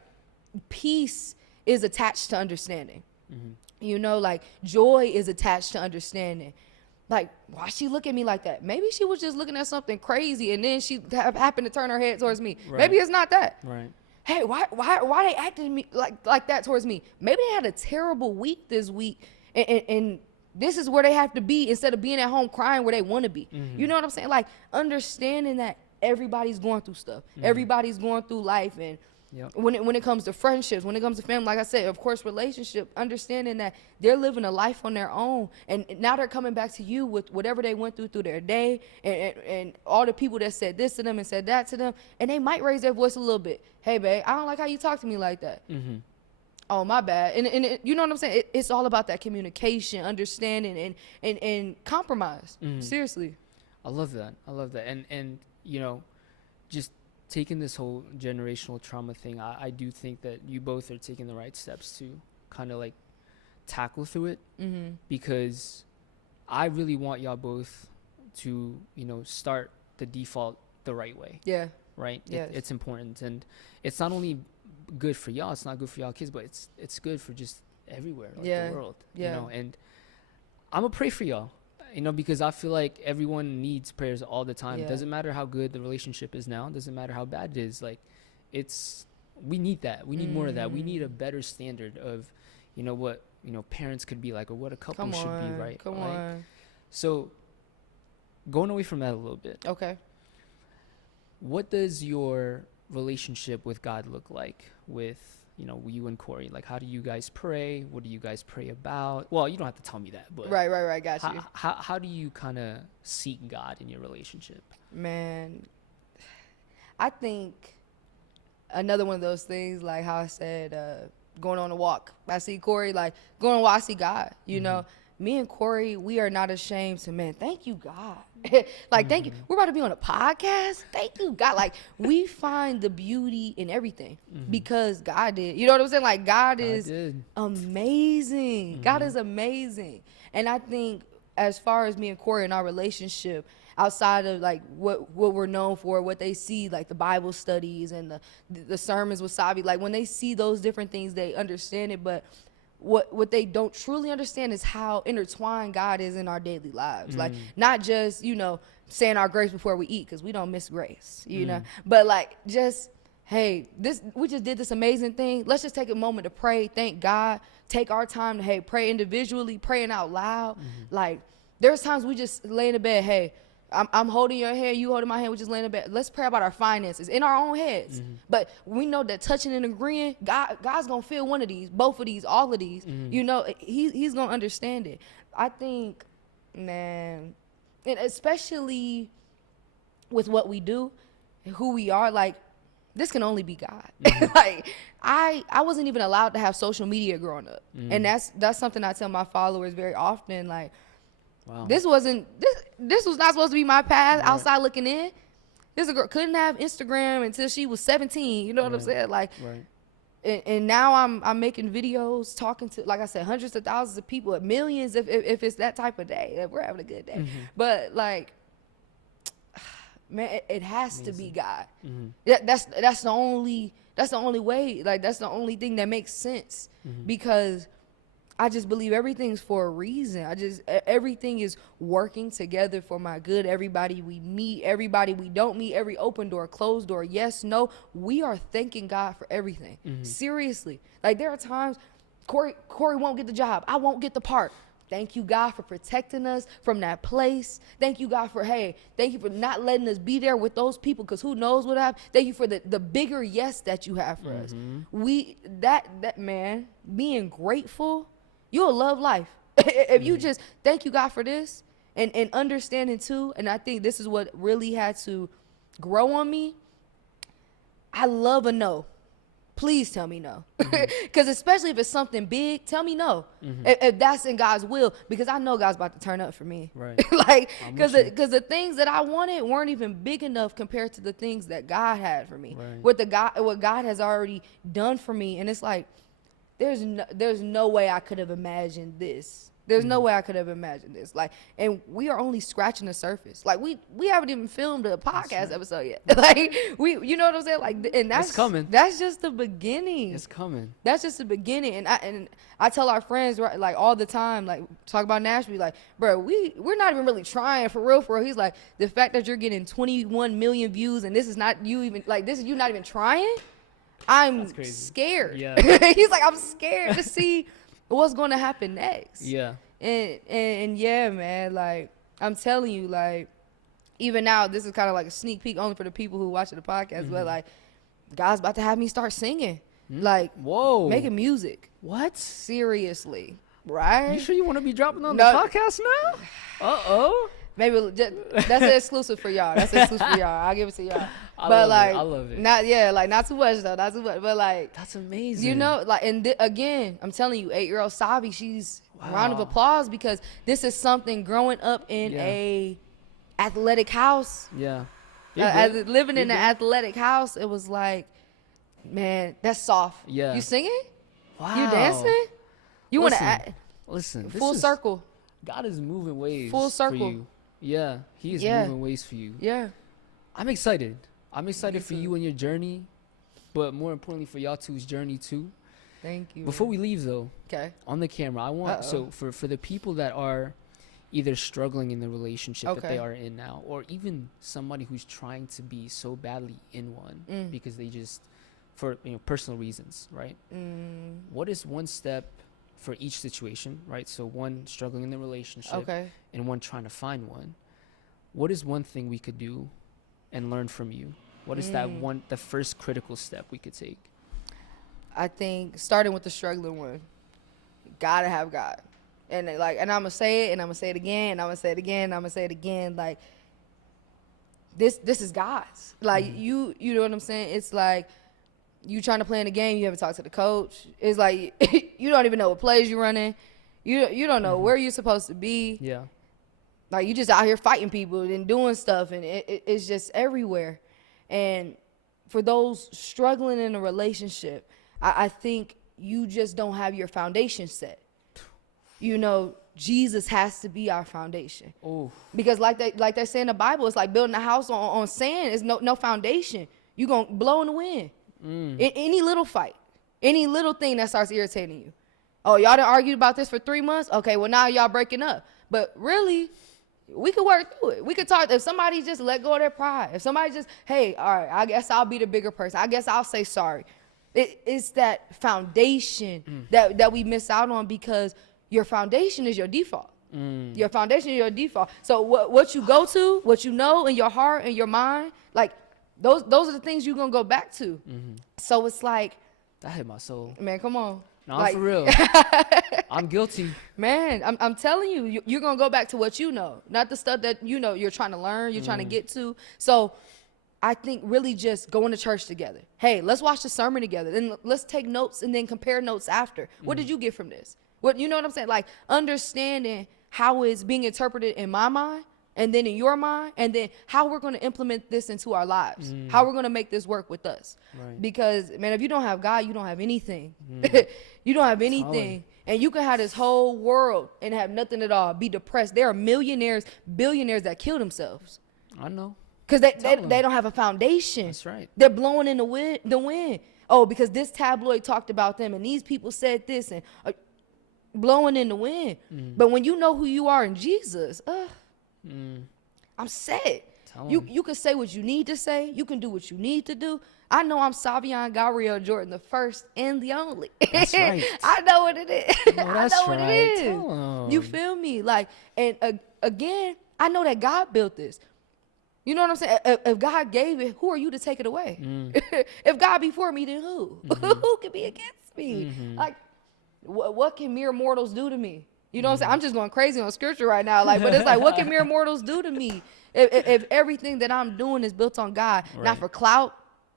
peace is attached to understanding. You know, like, joy is attached to understanding. Like, why she look at me like that? Maybe she was just looking at something crazy, and then she happened to turn her head towards me. Maybe it's not that. Hey, why they acting me like that towards me? Maybe they had a terrible week this week, and this is where they have to be instead of being at home crying where they want to be. You know what I'm saying? Like, understanding that everybody's going through stuff. Everybody's going through life. And when it comes to friendships, when it comes to family, like I said, of course, relationship, understanding that they're living a life on their own. And now they're coming back to you with whatever they went through their day, and all the people that said this to them and said that to them. And they might raise their voice a little bit. Hey, babe, I don't like how you talk to me like that. Oh, my bad. And you know what I'm saying? It's all about that communication, understanding, and compromise. Seriously. I love that. And you know, just taking this whole generational trauma thing, I do think that you both are taking the right steps to kind of like tackle through it, because I really want y'all both to, you know, start the default the right way. Right? It's important. And it's not only good for y'all, it's not good for y'all kids, but it's good for just everywhere, like the world. You know, and I'm gonna pray for y'all. You know, because I feel like everyone needs prayers all the time. Doesn't matter how good the relationship is now. Doesn't matter how bad it is. Like, we need that. We need more of that. We need a better standard of, you know, what, you know, parents could be like, or what a couple should be, right? Come on. So, going away from that a little bit. Okay. What does your relationship with God look like? With, you and Corey, like, how do you guys pray? What do you guys pray about? Well, you don't have to tell me that, but Right. Got you. How do you kind of seek God in your relationship? Man, I think another one of those things, like how I said, going on a walk. I see Corey, like, going on a walk, I see God, you know. Me and Corey, we are not ashamed to, man, thank you, God. Like, thank you. We're about to be on a podcast. Thank you, God. Like, we find the beauty in everything because God did. You know what I'm saying? Like, God is amazing. God is amazing. And I think as far as me and Corey and our relationship, outside of like what we're known for, what they see, like the Bible studies and the sermons with Savi, like when they see those different things, they understand it. But what they don't truly understand is how intertwined God is in our daily lives. Like, not just, saying our grace before we eat, because we don't miss grace, you know, but like, just, hey, we just did this amazing thing. Let's just take a moment to pray, thank God, take our time to, hey, pray individually, praying out loud. Like, there's times we just lay in the bed, hey, I'm holding your hand, you holding my hand, we just laying in bed. Let's pray about our finances in our own heads. But we know that touching and agreeing, God's gonna feel one of these, both of these, all of these. He's gonna understand it. I think, man, and especially with what we do, who we are, like, this can only be God. Like, I wasn't even allowed to have social media growing up, and that's something I tell my followers very often. Like, wow. This was not supposed to be my path. Outside looking in. This girl couldn't have Instagram until she was 17. You know what I'm saying? Like, and now I'm making videos, talking to, like I said, hundreds of thousands of people, millions if it's that type of day, if we're having a good day. But like, man, it has to be God. That's the only way. Like, that's the only thing that makes sense, because I just believe everything's for a reason. Everything is working together for my good. Everybody we meet, everybody we don't meet, every open door, closed door, yes, no, we are thanking God for everything. Seriously. Like, there are times Corey won't get the job. I won't get the part. Thank you, God, for protecting us from that place. Thank you, God, thank you for not letting us be there with those people, because who knows what happened. Thank you for the bigger yes that you have for us. That man, being grateful, you'll love life. If you just thank you, God, for this, and understanding too. And I think this is what really had to grow on me. I love a no. Please tell me no. Because especially if it's something big, tell me no. If that's in God's will, because I know God's about to turn up for me. Right. Like, because the things that I wanted weren't even big enough compared to the things that God had for me. Right. What God has already done for me. And it's like, there's no way I could have imagined this. There's no way I could have imagined this. Like, and we are only scratching the surface. Like, we haven't even filmed a podcast episode yet. Like, you know what I'm saying? Like, and that's coming. That's just the beginning. It's coming. That's just the beginning. And I tell our friends, right, like, all the time, like, talk about Nashville, like, bro, we're not even really trying for real. He's like, the fact that you're getting 21 million views and this is not you even, like, this is you not even trying. I'm scared. Yeah. He's like, I'm scared to see what's going to happen next. Yeah. And yeah, man, like, I'm telling you, like, even now, this is kind of like a sneak peek only for the people who watch the podcast, but like, God's about to have me start singing. Like, whoa, making music. What? Seriously. Right? You sure you want to be dropping on the podcast now? Uh-oh. Maybe that's an exclusive for y'all. I'll give it to y'all. I love it. Not too much though. Not too much. But like, that's amazing. You know, like, and again, I'm telling you, 8-year-old Savi, she's round of applause, because this is something growing up in a athletic house. Yeah. Living in an athletic house, it was like, man, that's soft. Yeah. You singing? Wow. You dancing? You want to listen. Full circle. God is moving ways. Full circle. For you. Yeah, he is moving ways for you. Yeah. I'm excited. For you and your journey, but more importantly for y'all two's journey too. Thank you. Before we leave though, on the camera, I want for the people that are either struggling in the relationship that they are in now, or even somebody who's trying to be so badly in one because they just, for personal reasons, right? What is one step for each situation, right? So one struggling in the relationship and one trying to find one. What is one thing we could do and learn from you? What is the first critical step we could take? I think starting with the struggling one, gotta have God. And I'm gonna say it, and I'm gonna say it again, and I'm gonna say it again, and I'm gonna say it again. Like, this is God's. Like, you know what I'm saying? It's like you trying to play in the game, you haven't talked to the coach. It's like you don't even know what plays you're running. You don't know where you're supposed to be. Yeah. Like, you just out here fighting people and doing stuff, and it's just everywhere. And for those struggling in a relationship, I think you just don't have your foundation set. You know, Jesus has to be our foundation. Ooh. Because like they say in the Bible, it's like building a house on sand. It's no foundation. You're going to blow in the wind. Any little fight, any little thing that starts irritating you. Oh, y'all done argued about this for 3 months? Okay, well, now y'all breaking up. But really, we could work through it. We could talk. If somebody just let go of their pride, if somebody just, hey, all right, I guess I'll be the bigger person. I guess I'll say sorry. It's that foundation that we miss out on, because your foundation is your default. Your foundation is your default. So what you go to, what you know in your heart and your mind, like those are the things you're gonna go back to. So it's like, that hit my soul. Man, come on. No, like, for real. I'm guilty. Man, I'm telling you, you're gonna go back to what you know, not the stuff that you know you're trying to learn, you're trying to get to. So I think really just going to church together. Hey, let's watch the sermon together. Then let's take notes and then compare notes after. What did you get from this? You know what I'm saying? Like, understanding how it's being interpreted in my mind and then in your mind, and then how we're going to implement this into our lives, how we're going to make this work with us. Right. Because, man, if you don't have God, you don't have anything. You don't have anything. And you can have this whole world and have nothing at all, be depressed. There are millionaires, billionaires that kill themselves. I know. Because they don't have a foundation. That's right. They're blowing in the wind. Oh, because this tabloid talked about them and these people said this, and blowing in the wind. But when you know who you are in Jesus, I'm set. You can say what you need to say. You can do what you need to do. I know I'm Savian Gabrielle Jordan, the first and the only. That's right. I know what it is. No, I that's know what right. it is. You feel me? Like, and again, I know that God built this. You know what I'm saying? If God gave it, who are you to take it away? If God be for me, then who? Who can be against me? Like, what can mere mortals do to me? You know what I'm saying? I'm just going crazy on scripture right now. Like, but it's like, what can mere mortals do to me? If everything that I'm doing is built on God, not for clout,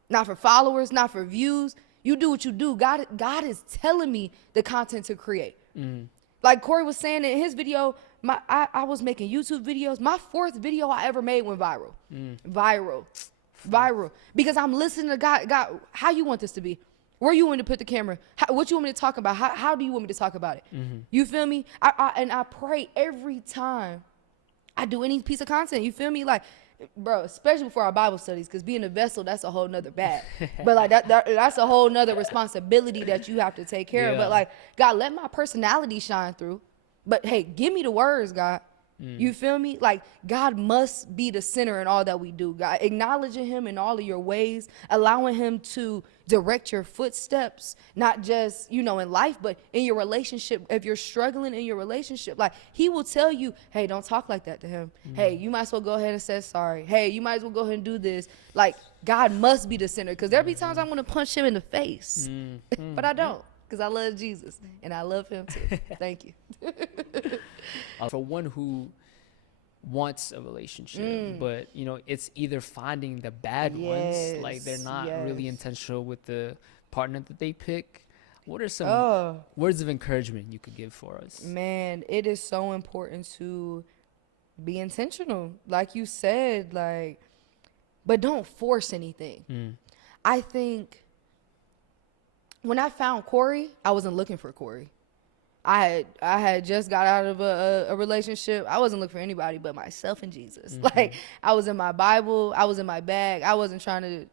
not for followers, not for views. You do what you do. God is telling me the content to create. Like Corey was saying in his video, I was making YouTube videos. My 4th video I ever made went viral. Viral. Because I'm listening to God. God, how you want this to be? Where you want me to put the camera? What you want me to talk about? How do you want me to talk about it? You feel me? And I pray every time I do any piece of content. You feel me? Like, bro, especially for our Bible studies, because being a vessel, that's a whole nother bag. But like that's a whole nother responsibility that you have to take care of. But like, God, let my personality shine through. But hey, give me the words, God. You feel me? Like, God must be the center in all that we do. God, acknowledging him in all of your ways, allowing him to direct your footsteps, not just, in life, but in your relationship. If you're struggling in your relationship, like, he will tell you, hey, don't talk like that to him. Hey, you might as well go ahead and say sorry. Hey, you might as well go ahead and do this. Like, God must be the center, because there'll be times I want to punch him in the face, but I don't. Because I love Jesus and I love him too. Thank you. For one who wants a relationship, but it's either finding the bad ones, like they're not really intentional with the partner that they pick. What are some words of encouragement you could give for us? Man, it is so important to be intentional, like you said, but don't force anything. I think when I found Corey, I wasn't looking for Corey. I had just got out of a relationship. I wasn't looking for anybody but myself and Jesus. Like, I was in my Bible. I was in my bag. I wasn't trying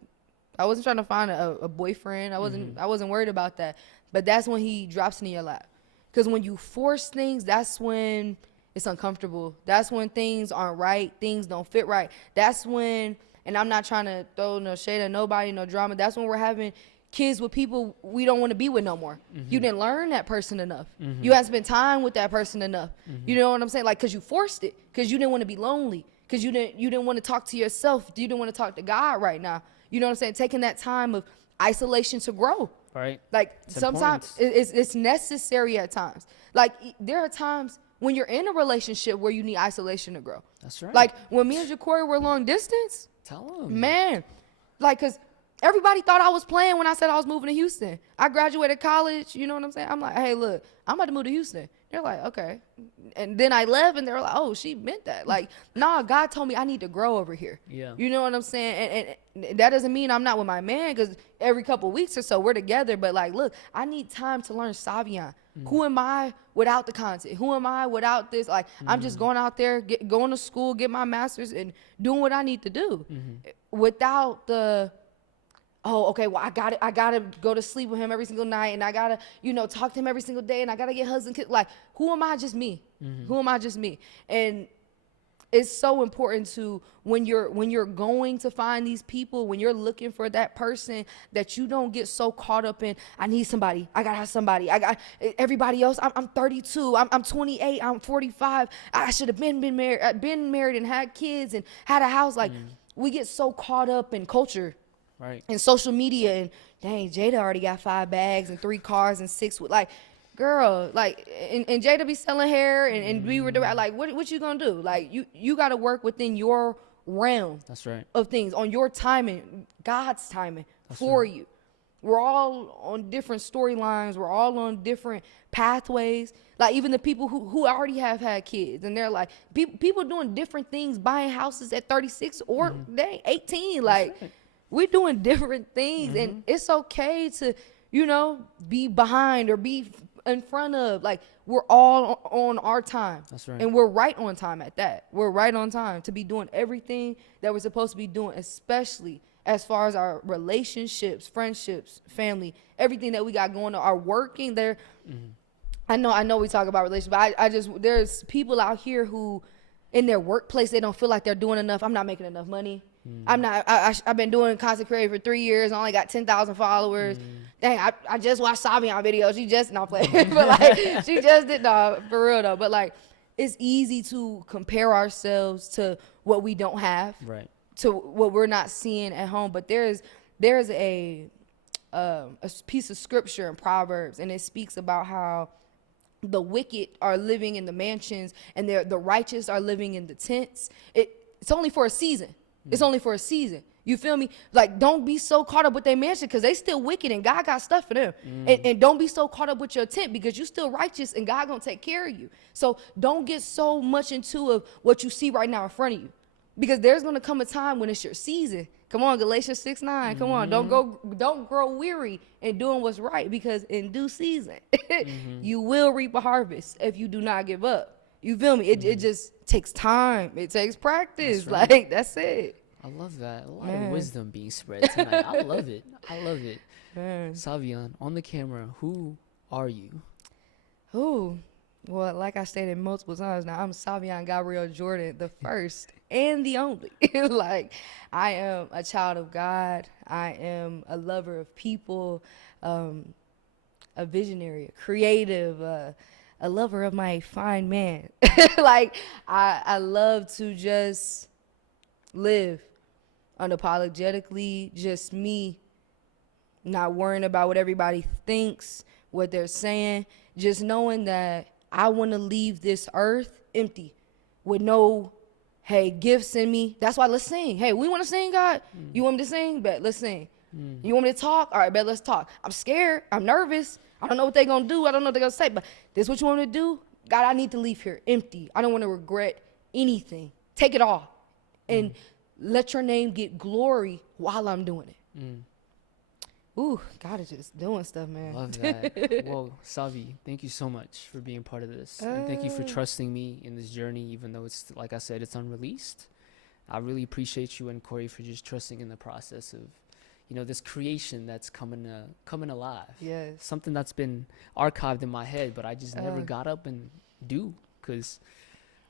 to find a boyfriend. I wasn't worried about that. But that's when he drops into your lap. Because when you force things, that's when it's uncomfortable. That's when things aren't right. Things don't fit right. That's when, and I'm not trying to throw no shade at nobody, no drama. That's when we're having kids with people we don't want to be with no more. You didn't learn that person enough. You haven't spent time with that person enough. You know what I'm saying? Like, because you forced it, because you didn't want to be lonely, because you didn't want to talk to yourself. You didn't want to talk to God right now. You know what I'm saying? Taking that time of isolation to grow. Right. Like It's sometimes it's necessary at times. Like there are times when you're in a relationship where you need isolation to grow. That's right. Like when me and Jacory were long distance, Tell them. man, like, cause everybody thought I was playing when I said I was moving to Houston. I graduated college, you know what I'm saying? I'm like, hey, look, I'm about to move to Houston. They're like, okay. And then I left and they were like, oh, she meant that. Like, nah, God told me I need to grow over here. Yeah. You know what I'm saying? And that doesn't mean I'm not with my man, because every couple weeks or so we're together. But like, look, I need time to learn Savian. Who am I without the content? Who am I without this? Like, I'm just going out there, going to school, get my master's, and doing what I need to do without the, oh, okay, well, I gotta go to sleep with him every single night, and I gotta, talk to him every single day, and I gotta get husband, kids. Like, who am I? Just me. Who am I? Just me. And it's so important to, when you're going to find these people, when you're looking for that person, that you don't get so caught up in, I need somebody, I gotta have somebody, I got everybody else. I'm 32, I'm 28, I'm 45. I should have been married and had kids and had a house. Like, we get so caught up in culture. Right. And social media, and dang, Jada already got 5 bags and 3 cars and 6 with, like, girl, like, and Jada be selling hair and we were like, what you gonna do? Like, you got to work within your realm. That's right. Of things, on your timing, God's timing. That's for right. You. We're all on different storylines. We're all on different pathways. Like, even the people who already have had kids, and they're like, people doing different things, buying houses at 36 or dang 18. Like, right. We're doing different things, and it's okay to, be behind or be in front of. Like, we're all on our time. That's right. And we're right on time at that. We're right on time to be doing everything that we're supposed to be doing, especially as far as our relationships, friendships, family, everything that we got going on, our working there. I know we talk about relationships, but there's people out here who in their workplace, they don't feel like they're doing enough. I'm not making enough money. I've been doing content creating for 3 years. I only got 10,000 followers. Dang, I just watched Savian videos. She just not playing, but like, she just did, no, for real though. But like, it's easy to compare ourselves to what we don't have, right? To what we're not seeing at home. But there's a piece of scripture in Proverbs, and it speaks about how the wicked are living in the mansions and the righteous are living in the tents. It's only for a season. It's only for a season. You feel me? Like, don't be so caught up with their mansion, because they still wicked and God got stuff for them. And don't be so caught up with your tent, because you still righteous and God gonna take care of you. So don't get so much into what you see right now in front of you, because there's gonna come a time when it's your season. Come on, Galatians 6:9. Come on, don't grow weary in doing what's right, because in due season you will reap a harvest if you do not give up. You feel me? It just takes time. It takes practice. That's right. Like, that's it. I love that. A lot of wisdom being spread tonight. I love it. Savian, on the camera, who are you? Who? Well, like I stated multiple times now, I'm Savian Gabrielle Jordan, the first and the only. Like, I am a child of God. I am a lover of people, a visionary, a creative, a lover of my fine man. Like, I love to just live unapologetically, just me, not worrying about what everybody thinks, what they're saying, just knowing that I want to leave this earth empty with no, hey, gifts in me. That's why let's sing. Hey, we want to sing, God. You want me to sing? Bet, let's sing. You want me to talk? All right, bet, let's talk. I'm scared. I'm nervous. I don't know what they're going to do. I don't know what they're going to say, but this is what you want me to do? God, I need to leave here empty. I don't want to regret anything. Take it all and let your name get glory while I'm doing it. Ooh, God is just doing stuff, man. Love that. Well, Savi, thank you so much for being part of this. And thank you for trusting me in this journey, even though it's, like I said, it's unreleased. I really appreciate you and Corey for just trusting in the process of, this creation that's coming alive. Yes. Something that's been archived in my head, but I just never got up and do, because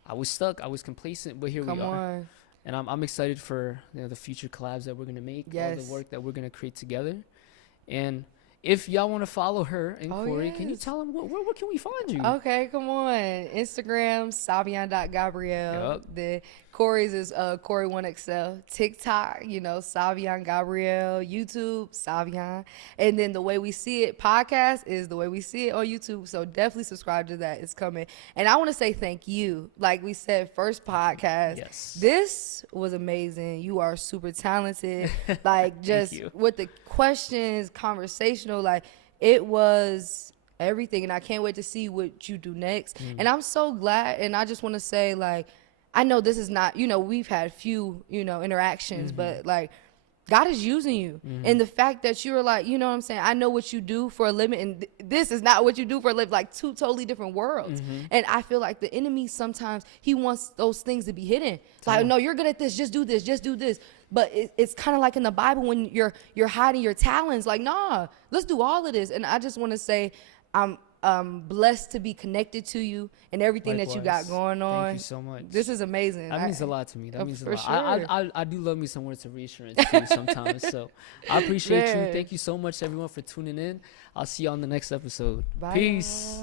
I was stuck. I was complacent, but here we are. Come on. And I'm excited for the future collabs that we're going to make, all the work that we're going to create together. And if y'all want to follow her and Corey, can you tell them where can we find you? Okay, come on. Instagram, Savian.Gabrielle. Yep. Corey's is Corey1XL. TikTok, Savian Gabrielle. YouTube, Savian. And then the way we see it podcast is the way we see it on YouTube. So definitely subscribe to that. It's coming. And I want to say thank you. Like we said, first podcast. Yes. This was amazing. You are super talented. Like just with the questions, conversational, like it was everything. And I can't wait to see what you do next. And I'm so glad. And I just want to say, like, I know this is not, we've had few, interactions, but like God is using you. And the fact that you're like, you know what I'm saying? I know what you do for a living, and this is not what you do for a living, like two totally different worlds. And I feel like the enemy sometimes, he wants those things to be hidden. It's like, no, you're good at this. Just do this. Just do this. But it's kind of like in the Bible when you're hiding your talents, like, nah, let's do all of this. And I just want to say, I'm blessed to be connected to you and everything that you got going on. Thank you so much. This is amazing. That means a lot to me. That means a lot. Sure. I do love me some words of reassurance too sometimes. So I appreciate you. Thank you so much, everyone, for tuning in. I'll see you on the next episode. Bye. Peace.